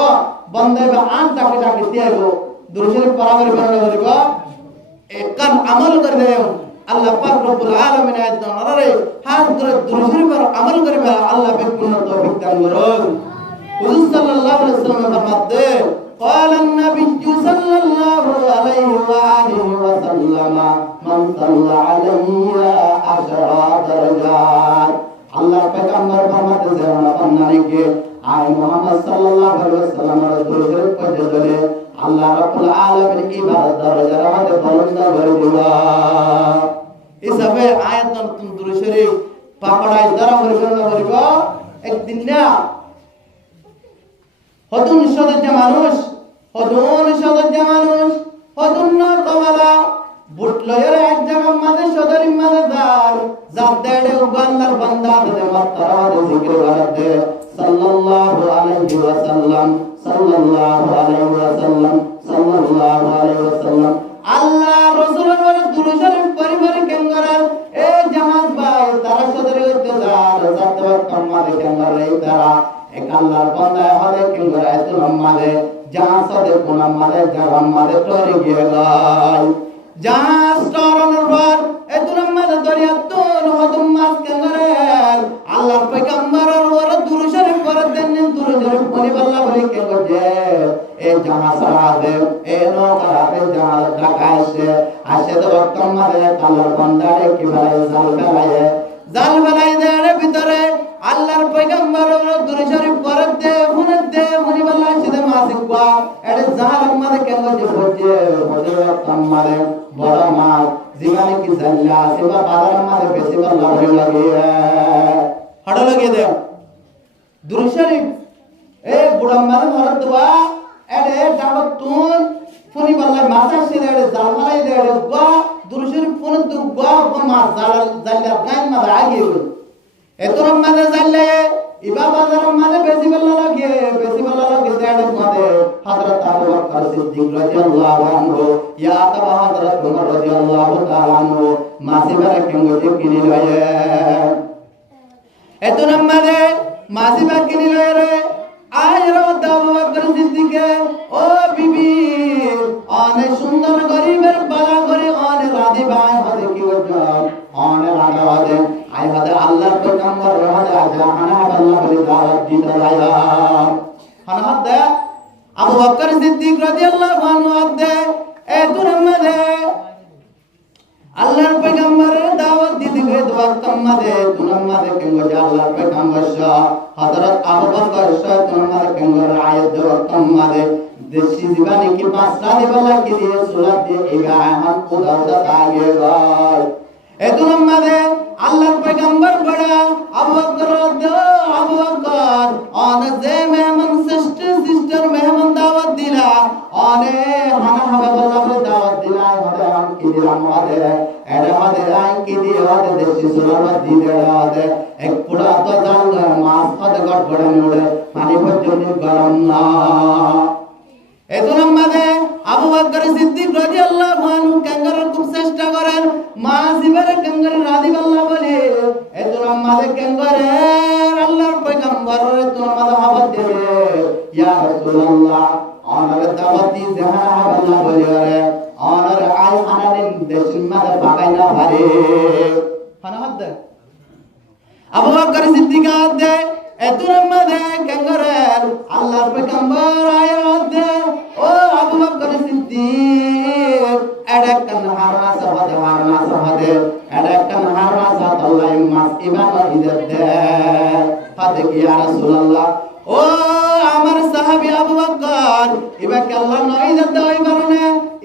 বান্দাইবা আন তাকে তাকে দিয়াবো দুরূদ শরীফ পড়াবার বানানো করব একন আমল করবে আল্লাহ পাক রব্বুল আলামিন আয়াত দানরে হাত ধরে দুরূদ শরীফের আমল করবে আল্লাহ বেকুন তৌফিক দান করুন হুজুর সাল্লাল্লাহু আলাইহি ওয়াসাল্লাম ফরমাতে قال النبي صلى الله عليه وآله وسلم من صلى علي 10 درجات الله पैगंबर फरमाते हैं अपनाने के आए मोहम्मद सल्लल्लाहु अलैहि वसल्लम और दूसरे पद दले अल्लाह रब्बुल आलमीन की इबादत दरजा रहमत बुलंद कर दिया इस सब आयत तुम दुरूद शरीफ पाकड़ाई दरा करबो एक दिन ना হদুন সদজ্জ মানুষ হদুন না কমলা বুটলয়ের এক জায়গার মাঝে সদরির মাঝে দার জাদেড়ে উগান্নার বান্দা দে মাত্রা দে জিকির করতে সাল্লাল্লাহু আলাইহি ওয়াসাল্লাম আল্লাহ রাসূলের দুরূদ শরীফ পরিবারে কেন করেন এই জাহাজ ভাই তারা সদরে হইতে যায় জাতে কম্মাদে কেন করে তারা এক আল্লাহর বান্দা হবে কেন করে এত লম্মাদে জাহাজে কোন আমাদে জাহামাদে তরে গিয়ে যায় জাহাজ তরণের পর এত লম্মাদে দরিয়া তোর হদম মাস কেন করে আল্লাহর পয়গম্বরের ওর দুরূদ শরীফ পড়ে দেন দুরূদ শরীফ পরিবাল্লা বলে কেন করে এই জাহাজ সারাদে এই নৌকাতে জাহাজ ঢাকাইছে আসে তো কম্মাদে আল্লাহর বান্দারে কি বলে জাল বালাই দেড় ভিতরে আল্লাহর পয়গম্বর দুরূদ শরীফ পড়তে মুনিবাল্লাহ সিদে মাসিকবা এর জাহাজ আমাদের কেন যে হজে কম্মাদে বড় মাছ জীবনে কি জাল্লা সেবা বাজার আমাদের বেশি বাল্লা হয়ে লাগে হড় লাগিয়ে দে দুরূদ শরীফ এ বুড়া মানে মরদ দোয়া এডে ডাবত তুন ফুনি বাল্লা মাথা সিদে এডে জাল মালাই দে এডে গা দুরূদ শরীফ ফুন দু গা মাছ জাল্লা গান মাদা আগে এতর মাদে জাল্লে ইবা বাজার মাদে বেশি বাল্লা লাগে দেড় মাদে হযরত আবু বকর বকর সিদ্দিক রাদিয়াল্লাহু আনহু ইয়া তাবা হযরত ওমর রাদিয়াল্লাহু তাআলা আনহু মাসিবারে কেঙ্গতে কিনি লয়ে এত নামাদে মাসিবা কিনি লয়ে রে আয়রা আবু বকর সিদ্দিকে ও বিবি অনেক সুন্দর গরিবের বালা করে অনেক রাধি ভাই হদে কি হতো অনেক রাধা হদে আই হদে আল্লাহর পয়গম্বর হদে আল্লাহ আল্লাহ বলে দাওয়াত দিতে লায়া হানাত দে আবু বকর সিদ্দিক রাদিয়াল্লাহু আনহু হদে এ দুরমদে আল্লাহর পয়গম্বরের দাওয়াত দিতে গিয়ে দোয়াক্তম মাদে দুরমদে কেঙ্গ আল্লাহর পয়গম্বর হযরত আবু বকর দুরমদে কেঙ্গ আয়াত দোয়াক্তম মাদে দেশি জীবানী কি পাঁচটা দিবালা কি দিয়ে সুলাত দিয়ে এগা হাম খুদা আগে গয় এ দুরমদে আল্লাহর পয়গম্বর বড়া আবু বকর অন যে মেহমান সিস্টার মেহমান দাওয়াত দিলা অনে হানা হাবা বলে দাওয়াত দিলা হদে আম কি দিলাম হদে এডা হদে আই কি দিয়ে হদে দেশি সুলাত দিয়ে হদে এক পুরা তো জাল মাছ হদে গড় গড়ে নোড়ে পানি পর্যন্ত গরম না এদুন মাদে আবু বকর সিদ্দিক রাদিয়াল্লাহু আনহু কাঙ্গার খুব চেষ্টা করেন মা জিবারে কাঙ্গার রাদিয়াল্লাহু বলে এদুন মাদে কাঙ্গারে আল্লাহর পয়গম্বর এদুন মাদে হাবাত দেবে ইয়া রাসূলুল্লাহ অনারে দাওয়াত দি জাহানা আল্লাহ বলে রে অনারে আই আনাদিন দেশিন মাদে পাকাই না পারে হানাত দে আবু বকর সিদ্দিক আদে এদুন মাদে কাঙ্গারে আল্লাহর পয়গম্বর আয়াত দে ও আবু বকর সিদ্দিক এডাকান হারমা সাহাদে এডাকান হারমা সাহাদাল্লাহ মাস ইমাম ইদাত দে ফাদে কি ইয়া রাসূলুল্লাহ ও আমার সাহাবী আবু বকর ইবাকে আল্লাহ নয় ইদাত দেই কারণে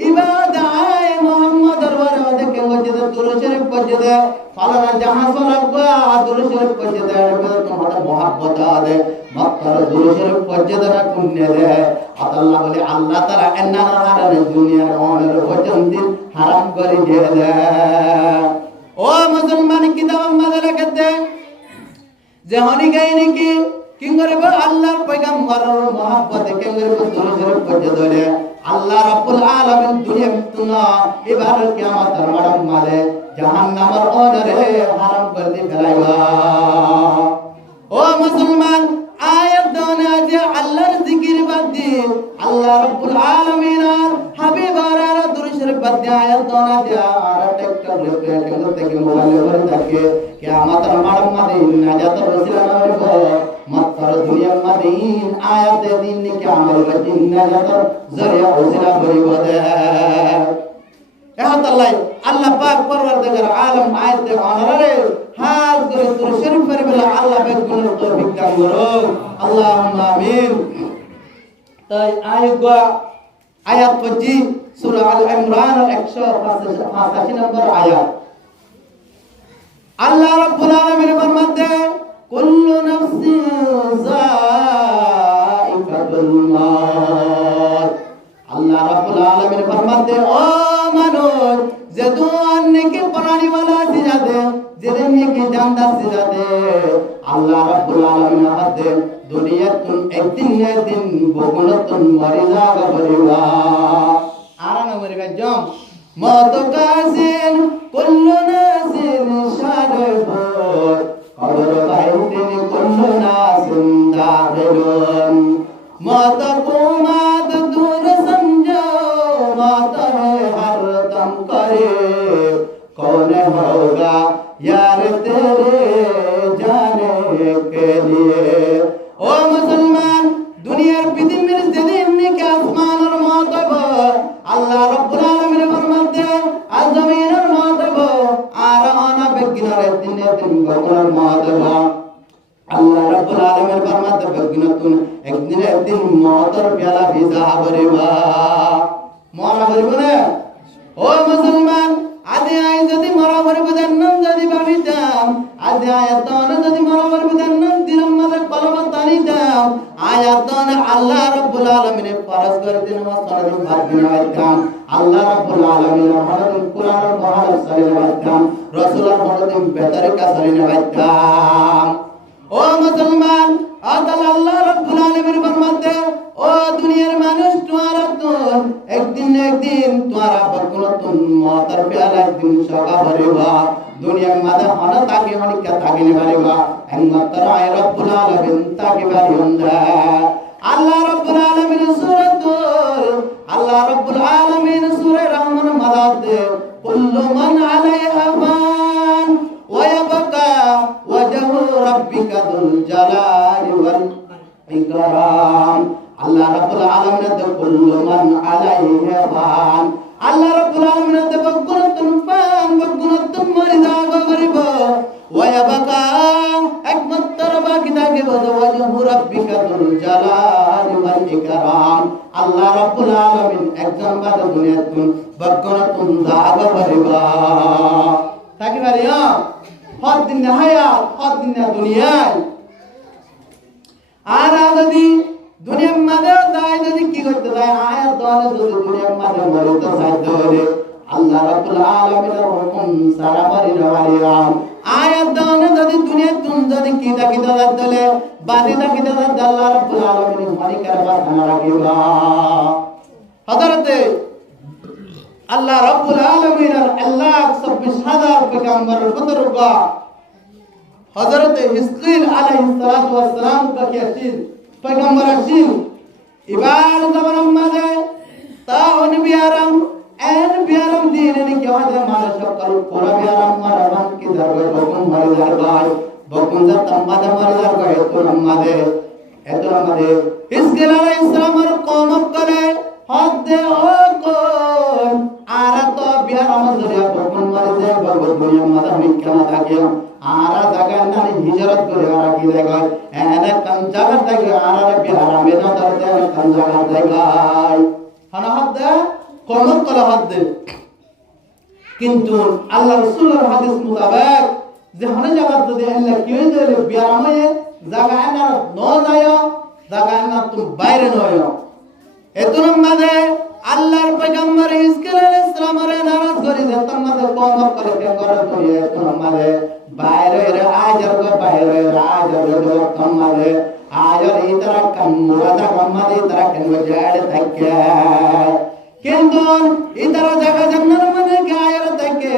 ইবাদায় মুহাম্মদের ওয়ারে কে ওজে দুরূদ শরীফ পড়ে দে ফালানা জাহাজ লাগবা দুরূদ শরীফ পড়ে দে তোমার মোহাব্বত আদে মাত্র দুরূদ শরীফ পড়ে দে না পুণ্য দে আল্লাহ বলে আল্লাহ তাআলা এন্না হারামে দুনিয়ার অনের ওজন দিন হারাম করে দিয়ে দে ও মুসলমান কি দাম মাঝে রাখতে যে হনি গায় নাকি কি করবে আল্লাহর পয়গম্বরের মোহাব্বতে কে করবে দুরূদ শরীফ পড়ে দে আল্লাহ রাব্বুল আলামিন দুনিয়া মিতুনা এবার কিয়ামতের মাঠে মাঝে জাহান্নামের অনরে হারাম করে দি ফেলাইবা ও মুসলমান আয়াত দানা যে আল্লাহর জিকির বাদ দি আল্লাহ রাব্বুল আলামিন হাবিবার দুরূদ শরীফ বাদ দি আয়াত দানা যে আর টেকটা লেপে থেকে মোবাইলে ভরে থাকে কিয়ামতের মাঠে মাঝে নাজাতের ওসিলা হইব মাত্র দুনিয়ার মাঝে আয়াত দিন কি আমল করতে নাজাতের জরিয়া ওসিলা হইব দে আল্লাহ পাক পরওয়ারদিগার আলম আয়াত দে অনারে হাজ করে দুরূদ শরীফ পড়ে বলে আল্লাহ পাক গুণের তৌফিক দান করো আল্লাহুম্মা আমিন তাই আয়াত পড়ছি সূরা আল ইমরান 185 নম্বর আয়াত আল্লাহ রাব্বুল আলামিন ফরমাতে কুল্লু নাফসিন যায়িকাতুল মাউত আল্লাহ রাব্বুল আলামিন ফরমাতে ও মানুষ যে দুনিয়ার নেকি প্রাণী वाला সিজাদে যেদিন নেকি জানদার সিজাদে আল্লাহ রাব্বুল আলামিন হাতে দুনিয়াতুন একদিন না দিন বগুনতুন মরি যাবে বলিবা আরানা মরি গাজম মত কাসিন কুল্লু নাসিন শারব কবর বাইতিন কুল্লু নাসিন দাখিলুন মত কুমাত দূর সমঝো মত হর দম করে कौन होगा यार तेरे जाने के लिए ओ मुसलमान दुनियार पृथ्वीर যেদিন নাকি আসমানের মত হবে আল্লাহ রাব্বুল আলামিন ফরমাতে আর জমিনের মত হবে আর অনা বেগিনার দিনের দিন গগনের মত হবে আল্লাহ রাব্বুল আলামিন ফরমাতে বেগিনাতুন একদিন একদিন মতর পেলা ভিজা করিবা মরা করিব না ও মুসলমান আদি আয় যদি মরা ভরে বদান্নম যদি ভাবিতাম আদি আয়াতনে যদি মরা ভরে বদান্নম দিনম মাঝে কলমত তানিতাম আয়াতনে আল্লাহ রাব্বুল আলামিন ফরজ করে দিন মাসলাদিন ভাগিনা আইতাম আল্লাহ রাব্বুল আলামিন আমাদের কুরআনের মহান সালিনা আইতাম রাসূলের মহাদিন বেতারিকা সালিনা আইতাম ও মুসলমান আল্লাহ রাব্বুল আলামিন ফরমাতে ও দুনিয়ার মানুষ তোমার তো পেয়ালা দিন সগা ভরিবা দুনিয়ার মাঝে হন তাকে হনিকা তাকে নিবারিবা একমাত্র আয় রব্বুল আলামিন তাকে বারিন্দা আল্লাহ রব্বুল আলামিন সূরা রহমান মাদাদ কুল্লু মান আলাইহা ফান ওয়া ইয়াবকা ওয়াজহু রাব্বিকা যুল জালালি ওয়াল ইকরাম আল্লাহ রাব্বুল আলামিন কুল্লু মান আলাইহা ফান আল্লাহ রাব্বুল আলামিন বগুনতুন মরি যাওয়া করিব ওয়া ইয়াবকা একমাত্র বাকি থাকে ওয়াজহু রাব্বিকা যুল জালালি ওয়াল ইকরাম আল্লাহ রাব্বুল আলামিন একজন বাদা দুনিয়াতুন বগুনতুন দাগা করিবা তাকি বারিয়া হদ দিন হায়াত হদ দিন দুনিয়ায় আর যদি দুনিয়ার মাঝে যায় যদি কি করতে যায় আয়াত দলে যদি দুনিয়ার মাঝে মরতে যায় ধরে আল্লাহ রাব্বুল আলামিনের হুকুম সারা বাড়ি রাওয়ারিয়াম আয়াত দলে যদি দুনিয়ার তুন যদি কি তাকিতে যায় দলে বাদি তাকিতে যায় আল্লাহ রাব্বুল আলামিন মালিকের কথা রাখিবা হযরতে আল্লাহ রাব্বুল আলামিনের আল্লাহ 26000 পয়গম্বরের বদরবা হযরতে হিজকিল আলাইহিস সালাতু ওয়াস সালাম কাকিয়াছিল पैगंबर असील इबाद जबरम मादे ताउन बियारम एन बियारम दीने ने क्या दे मारा शकल पूरा बियारम मारा बन की दरबार बकुन मारे दरबार बकुन जा तम्मादे मारे दरबार एतो नमादे इसके लाला इस्लाम और कौम करे हद दे ओ को आरा तो बियारम जरिया बकुन मारे दे बकुन दुनिया मादा निकला ताकिया आरा जगह ना हिजरत करे आरा की जगह एने कम जगह तक आरा रे बिहार में ना दरते कम जगह जगह हना हद कोन कला हद किंतु अल्लाह रसूल हदीस मुताबिक जे हना जगह दे अल्लाह क्यों दे बिहार में जगह ना नो जायो जगह ना तुम बाहर नयो एतुन मादे আল্লাহর পয়গম্বর ইসকে আলাইহিস সালামের নারাজ করে যে তোমাদের কম করে কে করে তুমি তোমারে বাইরে আজর গো বাইরে আজর গো তোমারে আজর ইতরা কমরা কমাদে ইতরা কেন জাড় থাকে কিন্তু ইতরা জায়গা জান্নার মানে গায়র থাকে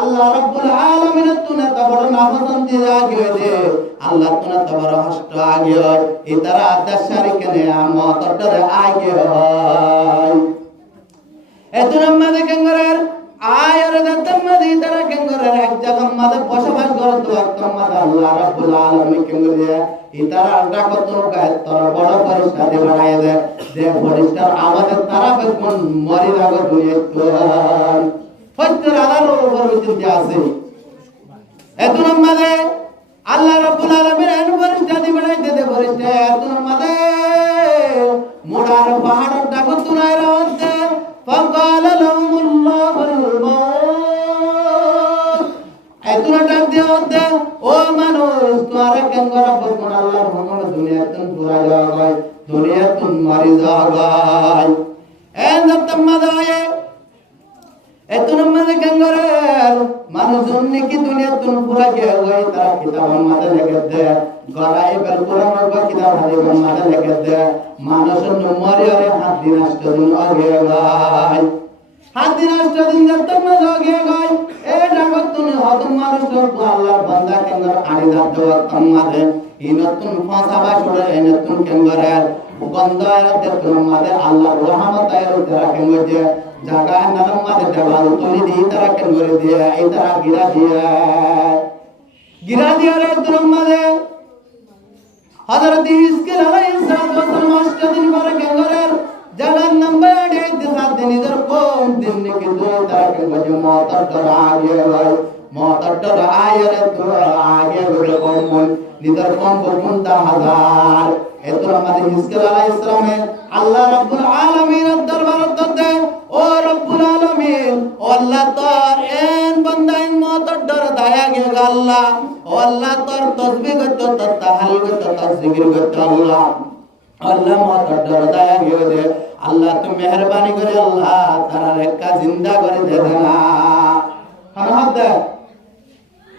আল্লাহ রাব্বুল আলামিন তুনে তবর নাফসন দিয়ে আগে দে আল্লাহ তুনে তবর হষ্ট আগে ইতরা আদাশারি কেনে আমতরে আগে হয় এতুন মাদে কেঙ্গরের আয়র দত্তম মাদে ইতারা কেঙ্গরের এক জায়গা মাদে বসবাস করে তো একদম মাদে আল্লাহ রাব্বুল আলামিন কেঙ্গরে ইতারা আল্লাহ কত গায় তোর বড় পরিষ্কার দে বানায় দে যে পরিষ্কার আমাদের তারা বেগুন মরি যাবে দুনিয়া তো ফজর আলার উপর বিচিন্তি আছে এতুন মাদে আল্লাহ রাব্বুল আলামিন এন পরিষ্কার দি বানায় দে পরিষ্কার এতুন মাদে মোড়ার পাহাড় ডাকো তুনায় রাতে فقال لهم الله الموت এতুনা ডাক দিওতে ও মানুষ তোরা কেন করা বলবো আল্লাহর হুকুম দুনিয়া তুন পুরা যাওয়ায় দুনিয়া তুন মারি যাওয়ায় এন তম্মাদায়ে এতুনা মাদে কেন করে মানুষ জন্নে কি দুনিয়া তুন পুরা গেওয়ায় তারা কিতাবের মাঝে লিখে দে গরাই বের কোরআন বা কিতাব হাদিসের মাঝে লিখে দে মানুষের নম্বরে আরে হাত দিন আষ্ট দিন আগে গায় হাত দিন আষ্ট দিন যতম আগে গায় এ জগৎ তুমি হতম মানুষ আল্লাহর বান্দা কেন আড়ি দাঁত দেওয়ার মাঝে ইনতুন ফাসাবা ছড়ে ইনতুন কেঙ্গরে গন্ধ এর তুন মাঝে আল্লাহর রহমত এর উতরা কেঙ্গরে জায়গা নাম মাঝে দেওয়াল তুলি দি তারা কেঙ্গরে দিয়ে এই তারা গিরা দিয়া রে তুন মাঝে हज़रत हिजकिल अलैहिस सलाम अष्ट दिन पर केंगरेर जगह नंबर 8 दिसात दिन इधर कोन दिन ने के दो तरह के वजह मोतर आगे भाई मोतर आगे रे तो आगे बोले कोन निदर कोन बकुंता हजार এতো আমাদের হিজকিল আলাইহিস সালামে আল্লাহ রাব্বুল আলামিনের দরবার দতে ও রব্বুল আলামিন ও আল্লাহ তোর এন বান্দাইন মতর ডর দায়া গে আল্লাহ ও আল্লাহ তোর তাসবিহ করতে তোর তাহলিল করতে তোর জিকির করতে আল্লাহ আল্লাহ মতর ডর দায়া গে দে আল্লাহ তুমি মেহেরবানি করে আল্লাহ তারা রেখা জিন্দা করে দে না হানাত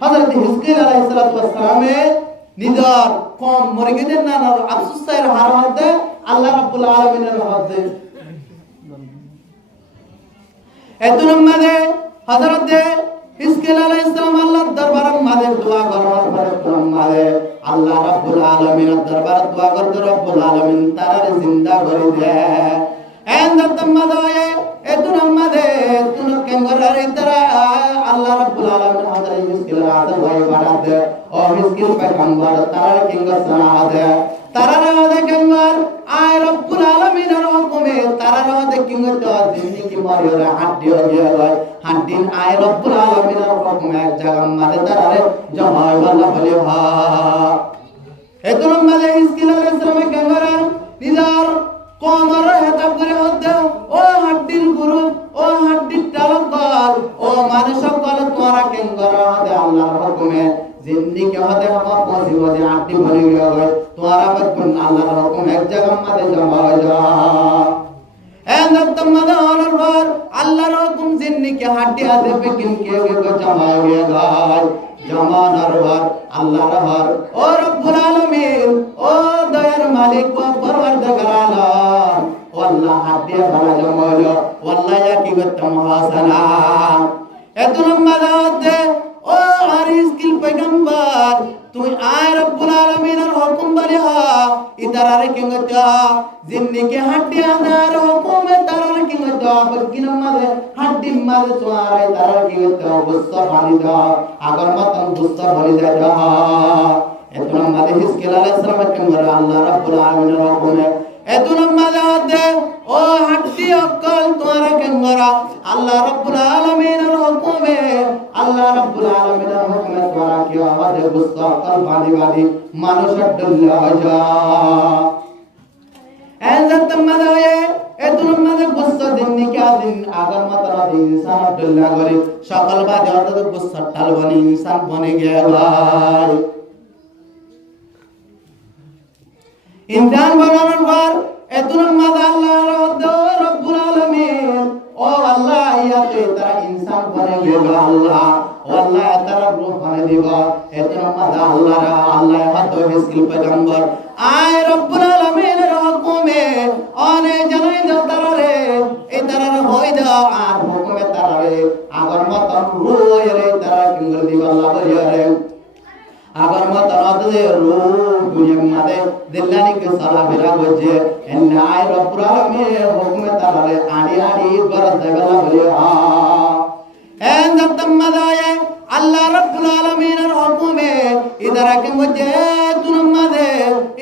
হযরত হিজকিল আলাইহিস সালামে নিদর কম মরে গেছেন না আফসোস সাইর হারাতে আল্লাহ রাব্বুল আলামিনের রহমতে এত নম্বরে হযরত হিজকিল আলাইহিস সালাম আল্লাহর দরবারে মাঝে দোয়া করার পরে মাঝে আল্লাহ রাব্বুল আলামিনের দরবারে দোয়া করতে রব্বুল আলামিন তারারে জিন্দা করে দেয় এন্দাত মাদায়ে এতুন মাদে তুন কেঙ্গরার ইতরা আল্লাহ রাব্বুল আলামিন হযরত হিজকিল আদর ভাই বাড়াতে ও হিজকিল পয়গম্বর তারারে কেঙ্গর সানাদে তারারে ওদে কেঙ্গর আয় রব্বুল আলামিনের হুকুমে তারারে ওদে কেঙ্গর তো দিনি কি মারিওরে হাড্ডি হয়ে গয় হাড্ডিন আয় রব্বুল আলামিনের হুকুমে এক জায়গা মাদে তারারে জমায় বলা বলে ভা এতুন মাদে হিজকিল আলাইহিস সালামে কেঙ্গরার নিজার কোমর হেতাব করে হতে ও হাড্ডির গুরু ও হাড্ডির টালকল ও মানুষ সকল তোরা কেঙ্গর হতে আল্লাহর হুকুমে জিন্দিগি হতে পৌঁছি বলে হাড্ডি ভরে গেল তোরা বকুন আল্লাহর হুকুম এক জায়গা মাঝে জমা হয়ে যা এন্দাত মাদে হওয়ার পর আল্লাহর হুকুম জিন্দিগি হাড্ডি হাতে পেকিন কে জমা হয়ে গেল জমানার পর আল্লাহর হর ও রব্বুল আলামিন ও দয়ার মালিক ও পরওয়ারদিগার আলম আল্লাহ হাড্ডি ভরা জমা হলো আল্লাহ কি করতাম হাসানা এতুন মাদাতে ও আরিজকিল পয়গম্বর তুই আয় রব্বুল আলামিনের হুকুম বলি হা ইতারারে কিংগতা জিন্দিগি হাড্ডি আদার হুকুমে তারারে কিংগতা বকিন মাদে হাড্ডি মাদে তোয়ারে তারারে কিংগতা বুস্তা ভালি দা আগর মতন বুস্তা ভালি দা এতুন মাদে হিজকিল আলাইহিস সালাম কিংগর আল্লাহ রাব্বুল আলামিনের হুকুমে এতুন মাদে ও হাড্ডি অকল তোয়ারে কিংগরা আল্লাহ রাব্বুল আলামিনের হুকুমে আল্লাহ রাব্বুল আলামিনের হুকুমে তোরা কি আমাদের বুস্তা অকল ভালি ভালি মানুষের দল্লা যা এন্দাত মাদে এতুন মাদে বুস্তা দিননি কে দিন আগর মাত্র দিন ইনসান দল্লা করে সকল বাদে অত বুস্তা টাল বনি ইনসান বনে গেল ইনসান বানানোর পর এতুন মাদে আল্লাহ রাব্বুল আলামিন ও আল্লাহ ইয়াতে তারা ইনসান বনে গেল আল্লাহ আল্লাহ তারা রূহ বনে দিব এতুন মাদে আল্লাহ হাত হিজকিল পয়গম্বর আয় রব্বুল আলামিনের হুকুমে অনে জানাই দাও তারারে এই তারারে হই দাও আর হুকুমে তারারে আগর মতন রূহ রে তারা কিংগর দিব আল্লাহ বলিয়ারে আগর মতন অদে রূহ দুনিয়া মাদে দিল্লানি কে সারা বেরা গজে এন্না আয় রব্বুল আলামিনের হুকুমে তারারে আড়ি আড়ি গরজ দেবলা বলিয়া এন্দাত মাদায়ে আল্লাহ রাব্বুল আলামিনের হুকুমে ইদারা কে গজে তুন মাদে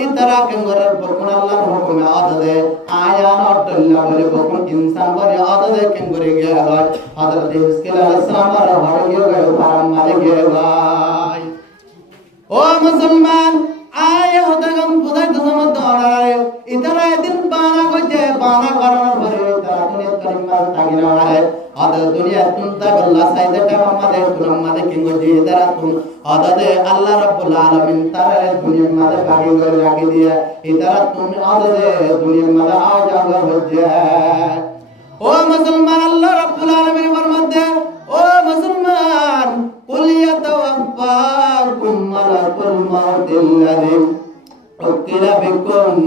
ইদারা কে গরর বকুন আল্লাহর হুকুমে আদে আয়া নটল্লা বলে বকুন ইনসান বলে আদে কে গরে গিয়া হয় হযরত হিজকিল আলাইহিস সালাম আর হড় গিয়ে গয় ফারাম মারে গিয়ে ভাই ও মুসলমান আয় হতে গম বুঝাই তো সমত আরে ইতারা এদিন বানা গজে বানা করার পরে তারা দুনিয়া করিমার তাগিনা আরে আদা দুনিয়া তুন তা বল্লা সাইদে টা আমাদের তুন আমাদের কিং গজে ইতারা তুন আদাদে আল্লাহ রাব্বুল আলামিন তারা দুনিয়া মাদে বাগি করে রাখি দিয়া ইতারা তুন আদাদে দুনিয়া মাদে আজাব হজে ও মুসলমান আল্লাহ রাব্বুল আলামিনের ফরমাতে ও মুসলমান কুল ইয়াতাওয়াফাকুম মালাকুল মাউতিল্লাযী উকিলা বিকুম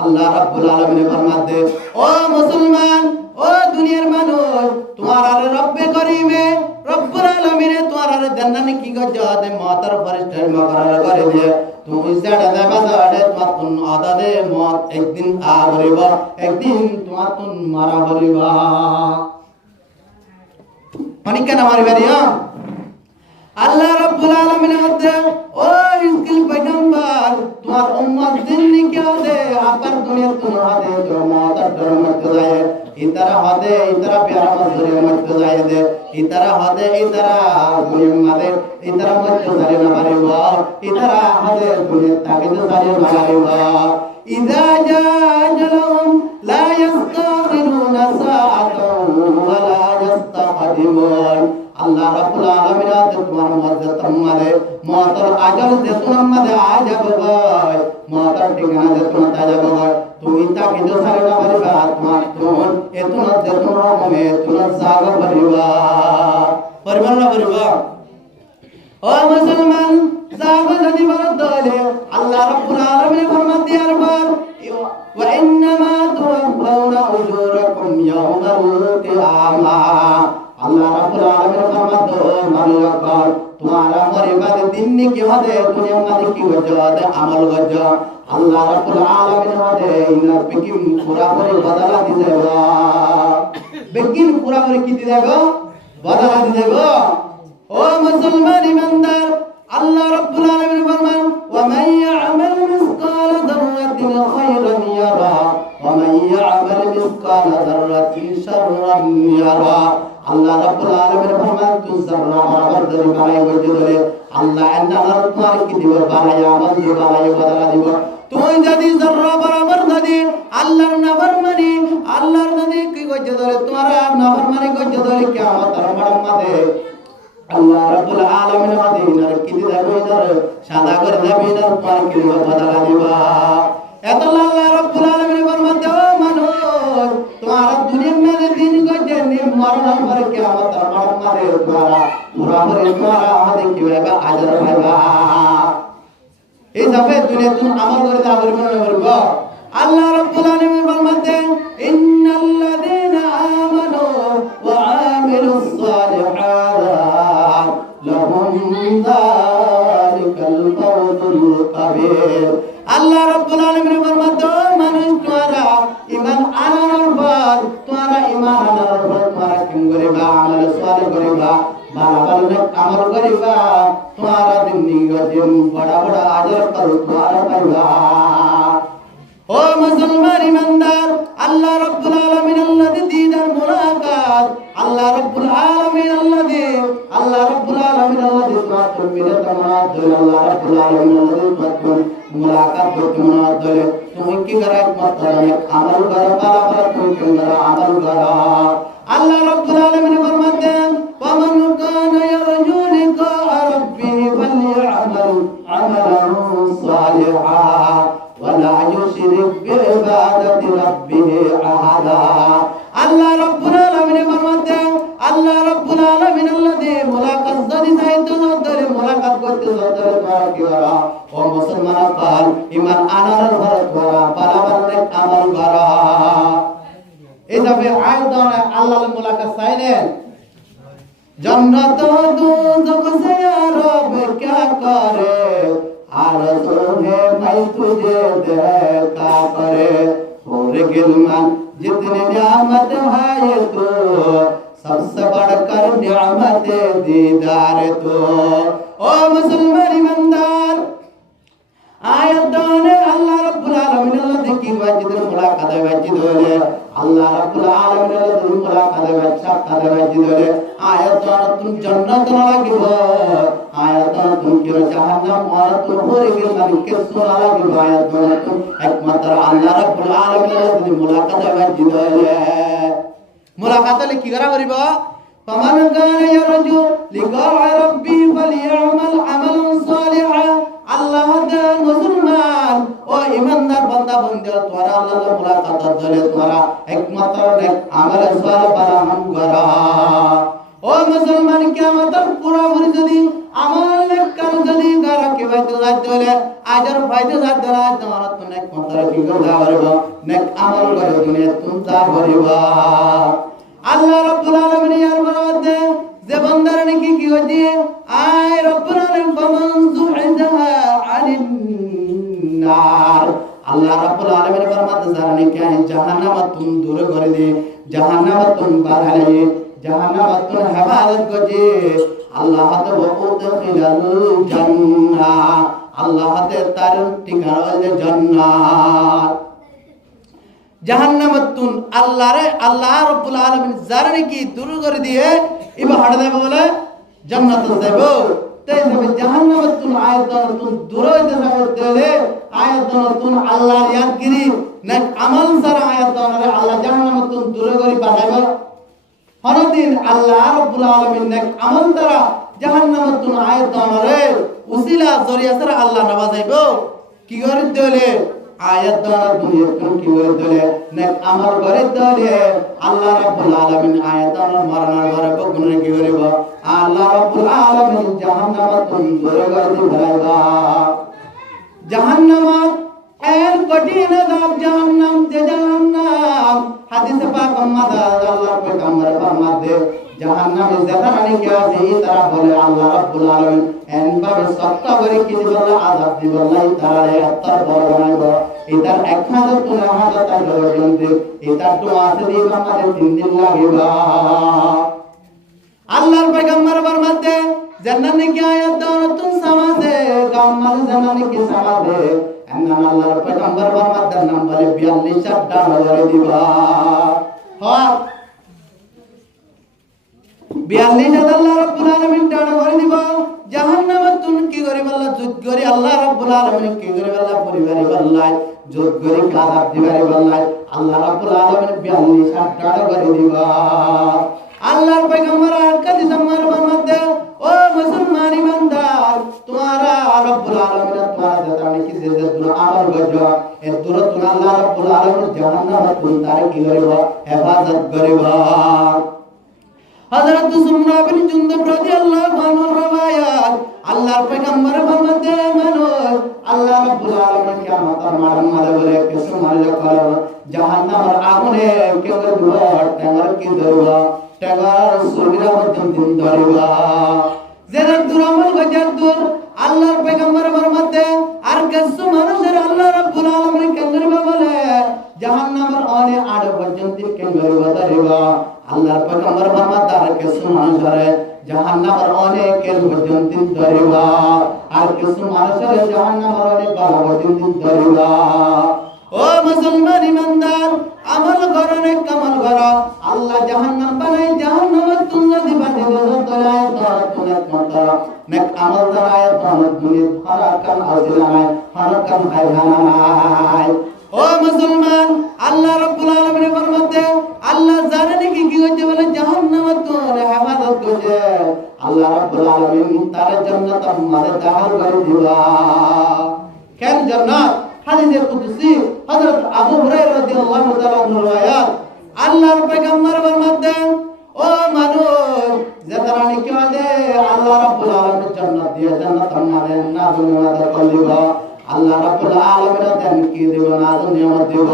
আল্লাহ রাব্বুল আলামিনের ফরমাতে ও মুসলমান ও দুনিয়ার মানুষ তোমার আর রব্বে করিমে রব্বুল আলামিনে তোমার আর জান্নাতে কি গজাতে মাতার ফরিস্টার মকরার করে দিয়ে তুমি সেটা দেবা দাড়ে তোমার তুন আদাদে মত একদিন আবরিব একদিন তোমার তুন মারা বলিবা মানিকা না মারি বাড়িয়া আল্লাহ রাব্বুল আলামিনের হাতে ও হিজকিল পয়গম্বর তোমার উম্মত জিন্নি কে দে আপার দুনিয়া তুন হাতে তো মাতার ধর্ম যায় ইতারা হাতে ইতারা প্যারা মজুরি মত যায় দে ইতারা হাতে ইতারা দুনিয়া মাদে ইতারা মত জারি না মারিব ইতারা হাতে দুনিয়া তাকে তো জারি মারিব ইযা জাআলহুম লা ইস্তাখিরুনা সাআতান ওয়া লা ইস্তাকদিমুন আল্লাহ রাব্বুল আলামিন তোমার মধ্যে তোমারে মাতার আজল যে তোমার মধ্যে আজাব হয় মাতার ঠিকানা যে তোমার আজাব হয় তুমি তাকে তো সারে না পারিবা আত্মা তুমি এতনা যে তোমার মনে তুমি জাগা পারিবা পারিবা না পারিবা ও মুসলমান জাগা যদি বরদ দলে আল্লাহ রাব্বুল আলামিন ফরমান দিয়ার পর ওয়া ইন্নামা তুওয়াফাউনা উজুরাকুম ইয়াওমাল কিয়ামা মাঝে ইনার বেকিন পুরাপুরি বদলা দি দেব বেকিন পুরাপুরি কি দি দেব বদলা দি দেব ও মুসলমান ইমানদার আল্লাহ রাব্বুল আলামিন ফরমান ওয়া মান ইয়া'মাল মিসকালা যাররাতিন খায়রান ইয়ারা ওয়া মান ইয়া'মাল মিসকালা যাররাতিন শাররান ইয়ারা আল্লাহ রাব্বুল আলামিন ফরমান তুই যাররা বরাবর ধরে বানাই বইতে ধরে আল্লাহ আন্নার তোমার কি দিব বানাই আমল দিব বানাই বদলা দিব তুই যদি যাররা বরাবর যদি আল্লাহর নাফরমানি আল্লাহর নদী কি কইতে ধরে তোমার নাফরমানি কইতে ধরে কিয়ামতের মাঠে আল্লাহ রাব্বুল আলামিন মাদিনার কি দিবে ধরে সাদা করে দেবে না তোমার কি বদলা দিবা এত আল্লাহ রাব্বুল আলামিন ফরমাতে ও মানুষ তোমার দুনিয়ার মধ্যে দিন গজে নি মরণ পরে কিয়ামতের মাঠে তোমারা পুরাপুরি তোমারা আমাদের কি হবে আজর পাইবা এই যাবে দুনিয়া তুমি আমল করে দাও মনে করব আল্লাহ রাব্বুল আলামিন ফরমাতে ইন্নাল্লাযীনা আমানু ওয়া আমিলুস সালিহাত লাহুম যালিকাল ফাওজুল কাবীর আল্লাহ রাব্বুল আলামিন ফরমাতে মানুষ তোমরা ঈমান আনার পর তোমরা ঈমান আনার পর তোমরা কি করিবা আমল সালিহ করিবা ভালো আমল করিবা তোমরা দিন গজম বড় বড় আজর কর তোমরা পাইবা ও মুসলমান ইমানদার আল্লাহ রাব্বুল আলামিন আল্লাযী দিদার মুলাকাত আল্লাহ রাব্বুল আলামিন আল্লাযী মাত্র মিলে তোমার দলে আল্লাহ রাব্বুল আলামিন আল্লাযী মাত্র মুলাকাত করতে তোমার দলে তুমি কি করে একমাত্র আমল করো বরাবর তুমি কি করে আমল করো আল্লাহ রাব্বুল আলামিন ফরমাতেন ফামান কানা ইয়ারজু লিকা রাব্বিহি ফালইআমাল আমালান সালিহান ولا يشرك بعبادة ربه أحدا الله ربنا العالمين فرماتے الله ربنا العالمين الذي ملاقات زدي سايت زدر ملاقات করতে زدر করা কি করা ও মুসলমান কাল ঈমান আনার ভরত করা পারাবারে আমল করা এই যাবে আয়াতন আল্লাহর মুলাকাত চাইলেন জান্নাত দোজখ সে রব क्या करे आरज़ू है मैं तुझे देखा करे और गिलमान जितनी नियामत है ये तो सबसे बढ़कर नियामत दीदार तो ओ मुसलमान ईमानदार आयत दोने अल्लाह रब्बुल आलमीन अल्लाह की वाजिद मुलाकात वाजिद होले अल्लाह रब्बुल आलमीन अल्लाह मुलाकात वाजिद होले आयत दोने तुम जन्नत न लागिबो आयत दोने तुम की जहन्नम और तुम पूरे के मालिक के सोना लागिबो आयत दोने तुम एकमात्र अल्लाह रब्बुल आलमीन अल्लाह मुलाकात वाजिद होले मुलाकात ले की करा करिबो فمن كان يرجو لقاء ربي فليعمل عملا صالحا আল্লাহ দেন মুসলমান ও ইমানদার বান্দা বান্দা তোরা আল্লাহর মুলাকাত দলে তোরা একমাত্র নেক আমল সালিহ বানাম করা ও মুসলমান কিয়ামতের পুরা ভরি যদি আমল নেক কার যদি করা কি বাইতে যাইতলে আজর ফায়দা যাইতলে তোমার তো নেক মাত্র কি করবা পারবা নেক আমল করে দুনিয়া তুমি তা করিবা আল্লাহ রাব্বুল আলামিন ইয়ার বরাতে যে বান্দার নাকি কি হইছে আয় রব্বুল আলামিন ফামান যুহিদা আনিন নার আল্লাহ রাব্বুল আলামিন ফরমাতে যারা নাকি জাহান্নাম তুম দূর করে দে জাহান্নাম তুম বাড়ালে জাহান্নাম তুম হেফাজত করে আল্লাহ তে ওউদখিলাল জান্নাহ আল্লাহ তে তার ঠিকানা হলো জান্নাত জাহান্নামাতুন আল্লাহ রাব্বুল আলামিন যারা নাকি দূর করে দিয়ে ইবা হাড় দেবে বলে জান্নাতে যাবে তাই যাবে জাহান্নামাতুন আয়াতুন দূর হইতে যাবে দেলে আয়াতুন আল্লাহর ইয়াদগিরি না আমল সারা আয়াতুন আল্লাহ জাহান্নামাতুন দূর করে বানাইবে হরদিন আল্লাহ রাব্বুল আলামিন না আমল দ্বারা জাহান্নামাতুন আয়াতুন রে উসিলা জরিয়া সারা আল্লাহ নবাজাইবো কি করে দেলে আয়াত দ্বারা দুনিয়া কোন কি করে দলে নেক আমল করে দলে আল্লাহ রাব্বুল আলামিন আয়াত দ্বারা মরণের পরে বগুন কি করিব আল্লাহ রাব্বুল আলামিন জাহান্নামাতুন দূর করে দিবা জাহান্নাম এর কঠিন দাব জাহান্নাম যে জাহান্নাম হাদিস পাক মাদা আল্লাহ পয়গম্বর ফরমাতে জাহান্নাম যেখানে কি আছে তারা বলে আল্লাহ রাব্বুল আলামিন এন ভাবে সত্য করে কি দিবেন আযাব দিবেন তারা এত বড় বানাইব এটার 1000 1000 টাকা পর্যন্ত এটা তো আছে দিয়ে আমাদের 3 দিন লাগিবা আল্লাহর পয়গম্বর ফরমাতে জান্নাতে কি আয়াত দাওয়াতুন সামাদে গামাল জান্নাতে কি সামাদে এমন আল্লাহর পয়গম্বর ফরমাতে নাম বলে 42 ডাল করে দিবা হ্যাঁ 42 আল্লাহ রাব্বুল আলামিন ডাল করে দিবা জাহান্নামত তুন কি করে আল্লাহ যুদ্ধ করে আল্লাহ রাব্বুল আলামিন কি করে আল্লাহ পরিবারে বল্লাই যুদ্ধ করে কাজাব দিবারে বল্লাই আল্লাহ রাব্বুল আলামিন 42 ডাল করে দিবা আল্লাহর পয়গম্বর আর কাদিস আমার মধ্যে ও মুসলমান ইমানদার তোমারা রব্বুল আলামিন তোমারা জানি কি যে দুনো আমল গজো এ দুনো তুমি আল্লাহ রব্বুল আলামিন জাহান্নামে তুন তার কি করিব হেফাজত করিব হযরত সুমরা বিন জুনদুব রাদিয়াল্লাহু আনহু রওয়ায়াত আল্লাহর পয়গম্বর মধ্যে মানুষ আল্লাহ রব্বুল আলামিন কিয়ামতের মাঠে বলে কিছু মারে করো জাহান্নামের আগুনে কেউ দুয়ার টাঙ্গার কি ধরব টাঙ্গার সুবিরা মধ্যম দিন ধরবা যেন দুরামল গজার দূর আল্লাহর পয়গম্বর মধ্যে আর কিছু মানুষের আল্লাহ রাব্বুল আলামিন কেন্দ্রে বলে জাহান্নামের অনে আড় পর্যন্ত কেন্দ্রে ধরবা আল্লাহর পয়গম্বর মধ্যে আর কিছু মানুষের জাহান্নামের অনেক পর্যন্ত ধরবা আর কিছু মানুষের জাহান্নামের অনেক বড় পর্যন্ত ধরবা ও মুসলমান ইমানদার আমল করো নে কামাল করো আল্লাহ জাহান্নাম বানাই জাহান্নামে তুঙ্গা দিবা দিলে দলায় তুলে করো নে আমল দলায় তুলে দুনিয়া ফারাকান আযলামায় ফারাকান হায়হানায় ও মুসলমান আল্লাহ রাব্বুল আলামিন ফরমাতে আল্লাহ জানে কি কি হচ্ছে বলে জাহান্নামে তুলে হেফাজত করছে আল্লাহ রাব্বুল আলামিন তার জান্নাতের মধ্যে দাখিল করে দিবা কেন জান্নাত হাদিসে কুদসি হযরত আবু হুরায়রা রাদিয়াল্লাহু তাআলা রওয়ায়াত আল্লাহর পয়গম্বর ফরমাতে ও মানুষ যারা নাকি আছে আল্লাহ রাব্বুল আলামিন জান্নাত দিয়ে জান্নাতের মধ্যে না দুনিয়াতে কলিবা আল্লাহ রাব্বুল আলামিন দেন কি দেব না দুনিয়াতে দেব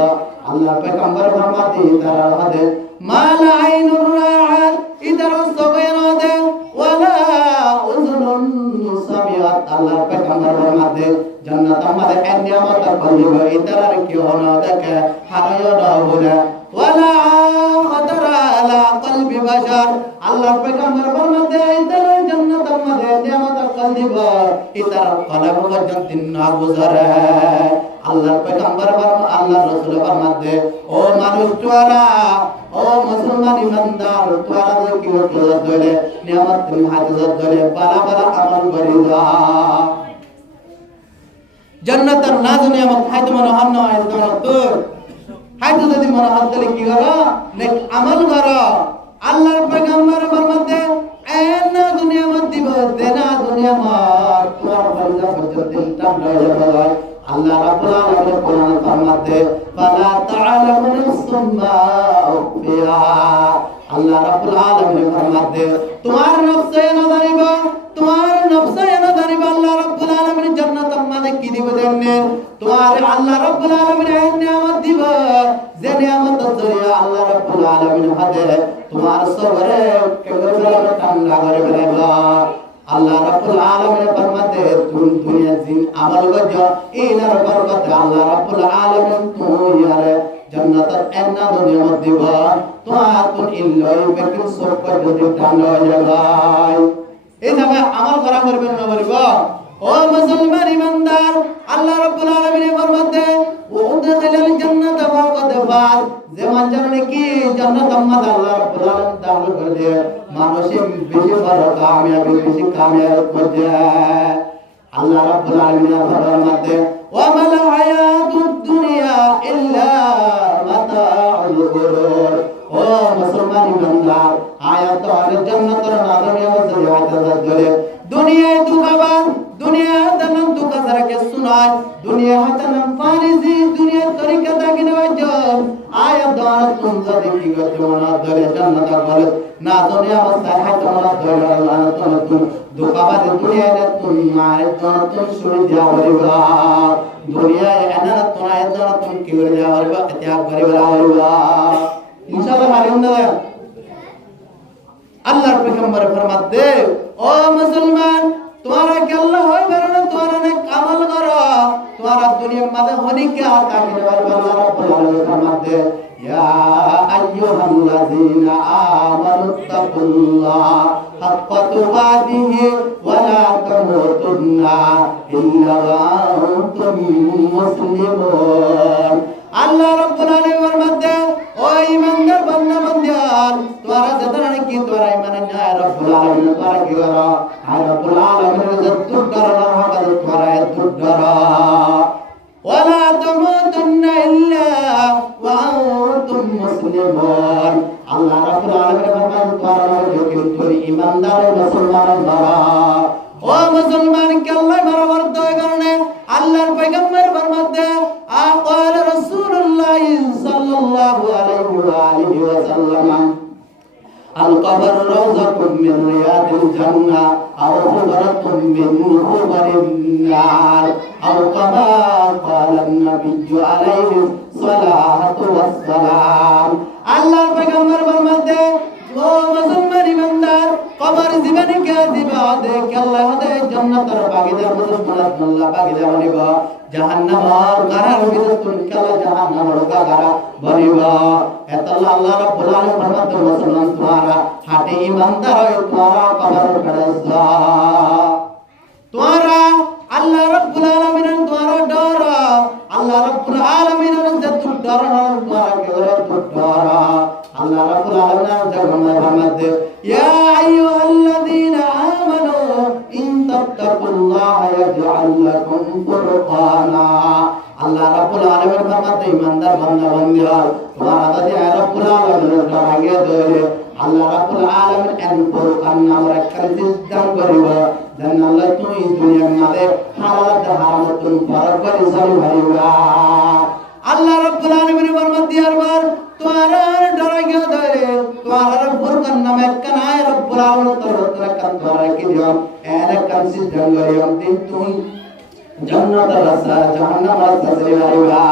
আল্লাহর পয়গম্বর ফরমাতে তারা হাদে মাল আইনুর রাআত ইদার সগয়রাদে ওয়ালা উযুনুন সামিয়াত আল্লাহর পয়গম্বর ফরমাতে জান্নাত আমাদের নিয়ামত কলিব ইদার কি হলো দেখে হারায় দাওলা ওয়ালা খাতারা আলা কলবি বাশার আল্লাহর পয়গম্বর ফরমাতে ইদার জান্নাত আমাদের নিয়ামত কলিব ইদার কলব পর্যন্ত না গুজারে আল্লাহর পয়গম্বর আল্লাহর রাসূল ফরমাতে ও মানুষ তোরা ও মুসলমান ইমানদার তোরা কি হলো দলে নিয়ামত তুমি হাজত দলে বালা বালা আমল করি দাও জান্নাতের না দুনিয়া খাইতে মনে হন না তোর খাইতে যদি মনে হন তাহলে কি করো নেক আমল করো আল্লাহর পয়গম্বর ফরমাতে না দুনিয়া মত দিব দেনা দুনিয়া মত তোমার ফরজা পর্যন্ত টান রয়ে যাবে আল্লাহ রাব্বুল আলামিন কোরআন ফরমাতে ফালা তাআলামু নাফসুম মা উখফিয়া আল্লাহ রাব্বুল আলামিন ফরমাতে তোমার নফসে না জানিবা তোমার নফসে না জানিবা আল্লাহ রাব্বুল আলামিন জান্নাতের মধ্যে কি দিব জানেন তোমার আল্লাহ রাব্বুল আলামিন নিয়ামত দিব যে নিয়ামত জরিয়া আল্লাহ রাব্বুল আলামিন হাতে তোমার সবরে কেবল ঠান্ডা করে ফেলবা আল্লাহ রাব্বুল আলামিন ফরমাতে তুম দুনিয়া জিন আমল গজো ইনার বরকত আল্লাহ রাব্বুল আলামিন তুমি আরে জান্নাতের এন্না নিয়ামত দিব তোমার কোন ইল্লাই বেকিন সব যদি ঠান্ডা হয়ে যায় এই জায়গা আমল করা করবেন না বলিব ও মুসলমান ইমানদার আল্লাহ রাব্বুল আলামিন ফরমাতে উদখিলাল জান্নাত ফাকাদ ফাজ যে মানুষ কি জান্নাতের মধ্যে আল্লাহ রাব্বুল আলামিন দাখিল করে দেয় মানুষ বেশি বড় কামিয়াবি বেশি কামিয়াব হয়ে যায় আল্লাহ রাব্বুল আলামিন ফরমাতে ওয়া মাল হায়াতুদ দুনিয়া ইল্লা মাতাউল গুরুর ও মুসলমান ইমানদার আয়াত আর জান্নাতের নামে আমাদের হাতে ধরে দুনিয়ায় দুখাবার দুনিয়া দানাম দুকা সারা কে সুনাই দুনিয়া হাতানাম ফারিজি দুনিয়া তরিকা দাগিনে বাজম আয়াত দানা তুম যদি কি করতে মনা ধরে জান্নাত বলে না দুনিয়া অবস্থায় হাতে মনা ধরে আল্লাহ তুম দুখাবার দুনিয়া নে তুম মারে জানা তুম শুনি দিয়া বলিবা দুনিয়া এনা তোরা এনা তুম কি করে দিয়া বলিবা ত্যাগ করে বলিবা ইনশাআল্লাহ মারিম না আল্লাহর পয়গম্বর ফরমাতে ও মুসলমান তোমারা কি আল্লাহ হয় কারণে তোমারা অনেক আমল করো তোমারা দুনিয়ার মাঝে হনিকা তাকে আল্লাহ রাব্বুল আলামিন ফরমাতে ইয়া আইয়ুহাল্লাযীনা আমানুত্তাকুল্লাহ হাক্কা তুকাতিহি ওয়া লা তামুতুন্না ইল্লা ওয়া আনতুম মুসলিমুন। আল্লাহ রাব্বুল আলামিন ফরমাতে ও ঈমানদার বান্দা বান্দিয়ান তোমরা যারা নাকি তোমরা ঈমান আনে রব্বুল আলামিন তোমরা কি করো আর রব্বুল আলামিনের যত ডরো না হবে তোমরা এত ডরো ওয়ালা তামুতুন্না ইল্লা ওয়া আনতুম মুসলিমুন। আল্লাহ রাব্বুল আলামিন ফরমান তোমরা কিন্তু ঈমানদার মুসলমান বাবা ও মুসলমান কে আল্লাহ বরাবর দয় করনে আল্লাহর পয়গম্বর ফরমাতে আকাল রাসূলুল্লাহ সাল্লাল্লাহু আলাইহি ওয়া আলিহি ওয়া সাল্লাম আল কবর রাওযাতুম মিন রিয়াদিল জান্নাহ আও হুজরাতুম মিন হুবারিন নার আও কামা ক্বালান নাবিয়্যু আলাইহি সালাতু ওয়াস সালাম। আল্লাহর পয়গম্বর ফরমাতে ও মুসলমান ইমানদার কবর জীবনে কে দিবা দেখ আল্লাহ দে জান্নাতের ভাগীদার মুসলমান আল্লাহ ভাগীদার বনিব জাহান্নামের গারার ভিতর তুন কালা জাহান্নামের গারা বনিব এত আল্লাহ রাব্বুল আলামিন ফরমাতে মুসলমান তোমারা হাটে ইমানদার হয় তোমারা কবর ফেরজা তোমারা আল্লাহ রাব্বুল আলামিনের তোমারা ডর আল্লাহ রাব্বুল আলামিনের যত ডর তোমারা কেবল ডর আল্লাহ রাব্বুল আলামিন জাগমা ফরমাতে ইয়া আইয়ুহাল্লাযীনা আমানু ইন তাত্তাকুল্লাহা ইয়াজআল লাকুম ফুরকানা। আল্লাহ রাব্বুল আলামিন ফরমাতে ইমানদার বান্দা বান্দিরা তোমরা যদি রাব্বুল আলামিনের ডরাগে ধরে আল্লাহ রাব্বুল আলামিন এন ফুরকান নামের একটা সিদ্ধান্ত করিব যেন আল্লাহ তুমি দুনিয়ার মাঝে হালাল হারাম তুমি ফারাক করে জানি ভাইবা। আল্লাহ রাব্বুল আলামিন ফরমাতে আরবার তোমারা ডরাগে ধরে তোমারা ফুরকান নামে একটা নাই রাব্বুল আলামিন তোমরা কান তোমরা কি দিও এর একটা সিদ্ধান্ত করিও দিন তুমি জান্নাতের রাস্তা জাহান্নামের রাস্তা ছেড়ে ভাইবা।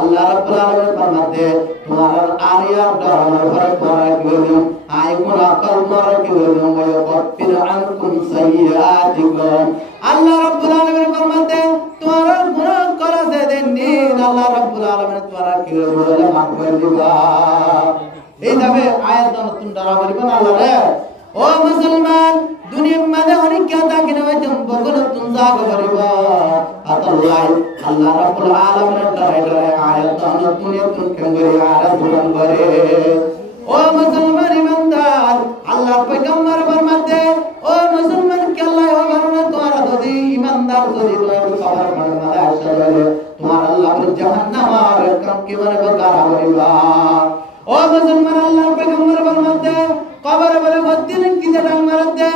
আল্লাহ রাব্বুল আলামিন ফরমাতে তোমার আরিয়া ডরানোর পরে তোমরা কি হইলো আয় গুনাহ কল তোমরা কি হইলো ওয়া কাফির আনকুম সাইয়্যাতিকুম। আল্লাহ রাব্বুল আলামিন ফরমাতে তোমরা গুনাহ করা দেন নিন আল্লাহ রাব্বুল আলামিন তোমরা কি হইলো মাফ করে দিবা। এই যাবে আয়াত নতুন ডরা বলিবেন আল্লাহ রে ও মুসলমান দুনিয়ার মাঝে অনেক কথা কিনা হইতাম বগল নতুন জায়গা বলিবা আল্লাহ আল্লাহ রাব্বুল আলামিনের ডরে ডরে আয়াত নতুন নতুন করে আয়াত বলন করে ও মুসলমান ইমানদার আল্লাহর পয়গম্বর ফরমাতে ও মুসলমান কে আল্লাহ বলনা তোমরা যদি ইমানদার যদি কবর মাঝে আসে বলে তোমার আল্লাহ জাহান্নামের কাম কি মানে গারা বলিবা। ও মুসলমান আল্লাহর পয়গম্বর ফরমাতে কবর বলে মদিনা কি ডাং মারতে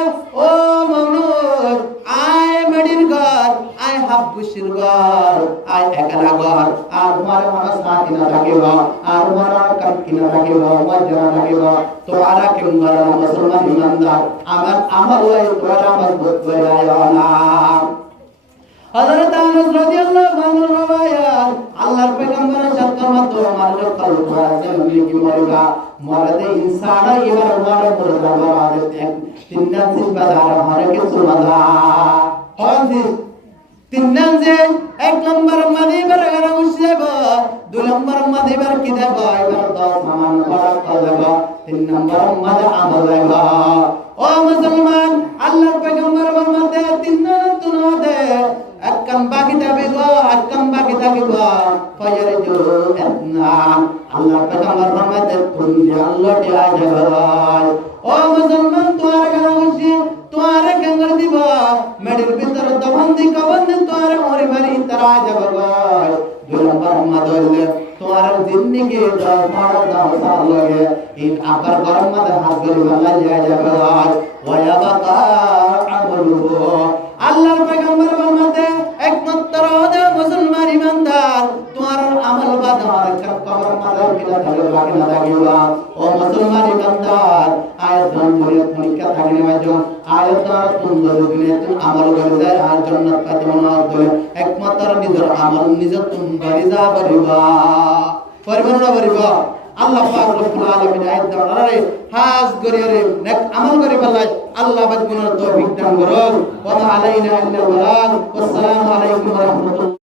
ও মামুনুর আয় মডির ঘর আয় হাবুশির ঘর আয় একলা ঘর আর তোমার মনে সাথী না থাকিব আর তোমার কাম কি না থাকিব মজা না থাকিব তোরা কেন ঘর মুসলমান ইমানদার আমার আমল হয় তোরা মজবুত হয়ে আয় না। হযরত আনাস রাদিয়াল্লাহু আনহু রওয়ায়াত আল্লাহর পয়গম্বরের সাথে মাত্র মারলো কাল করাছে কি মরগা মরদে ইনসান এবার ওয়ারে মরদা বাদে তিন নাম সিন বাজার হরে কে সুমাদা হনজি তিন নাম যে এক নম্বর মাদিবার গানা উসেব দুই নম্বর মাদিবার কি দেব এবার তো সামান করা দেব তিন নম্বর মাদ আমল দেব। ও মুসলমান আল্লাহর পয়গম্বর ফরমাতে তিন নাম তুনো দে একম বাকি যাবে গো একম বাকি থাকিব ফজর জো এতনা আল্লাহ পয়গম্বর ফরমাতে তুমি আল্লাহ দিয়া যাবে। ও মুসলমান তোমার গানা উসি তোমার কেঙ্গর দিব মেডির ভিতর দবন্দি কবন্দি তোমার মরি মারি তারা যাবে গো দুই নম্বর মাদলে তোমার জিন্দেগি দাও মারা দাও সাল লাগে ইন আবার গরম মাদে হাত গরি বালা যায় যাবে ওয়া বাকা আমলুহু। আল্লাহর পয়গম্বর ফরমাতে একমাত্র দে মুসলমান ইমানদার তোমার আমল বাদ আমার কবর মাদে কিলা থাকে বাকি না থাকিবা। ও মুসলমান ইমানদার আয়াত ধরে পরীক্ষা থাকলে মাঝে আয়াত সুন্দর দিনে তুমি আমল করে যায় আর জান্নাত পাতে মনে হয় একমাত্র নিজের আমল নিজে তুমি বাড়ি যা পারিবা পরিবর্তন করিবা। আল্লাহ পাক রব্বুল আলামিন আয়াত দারে হাজ গরিয়রে নেক আমল করি বলাই আল্লাহ পাক গুনার তৌফিক দান করুন ওয়া মা আলাইনা ইল্লাল বালাগ ওয়াসসালামু আলাইকুম ওয়া রাহমাতুল্লাহ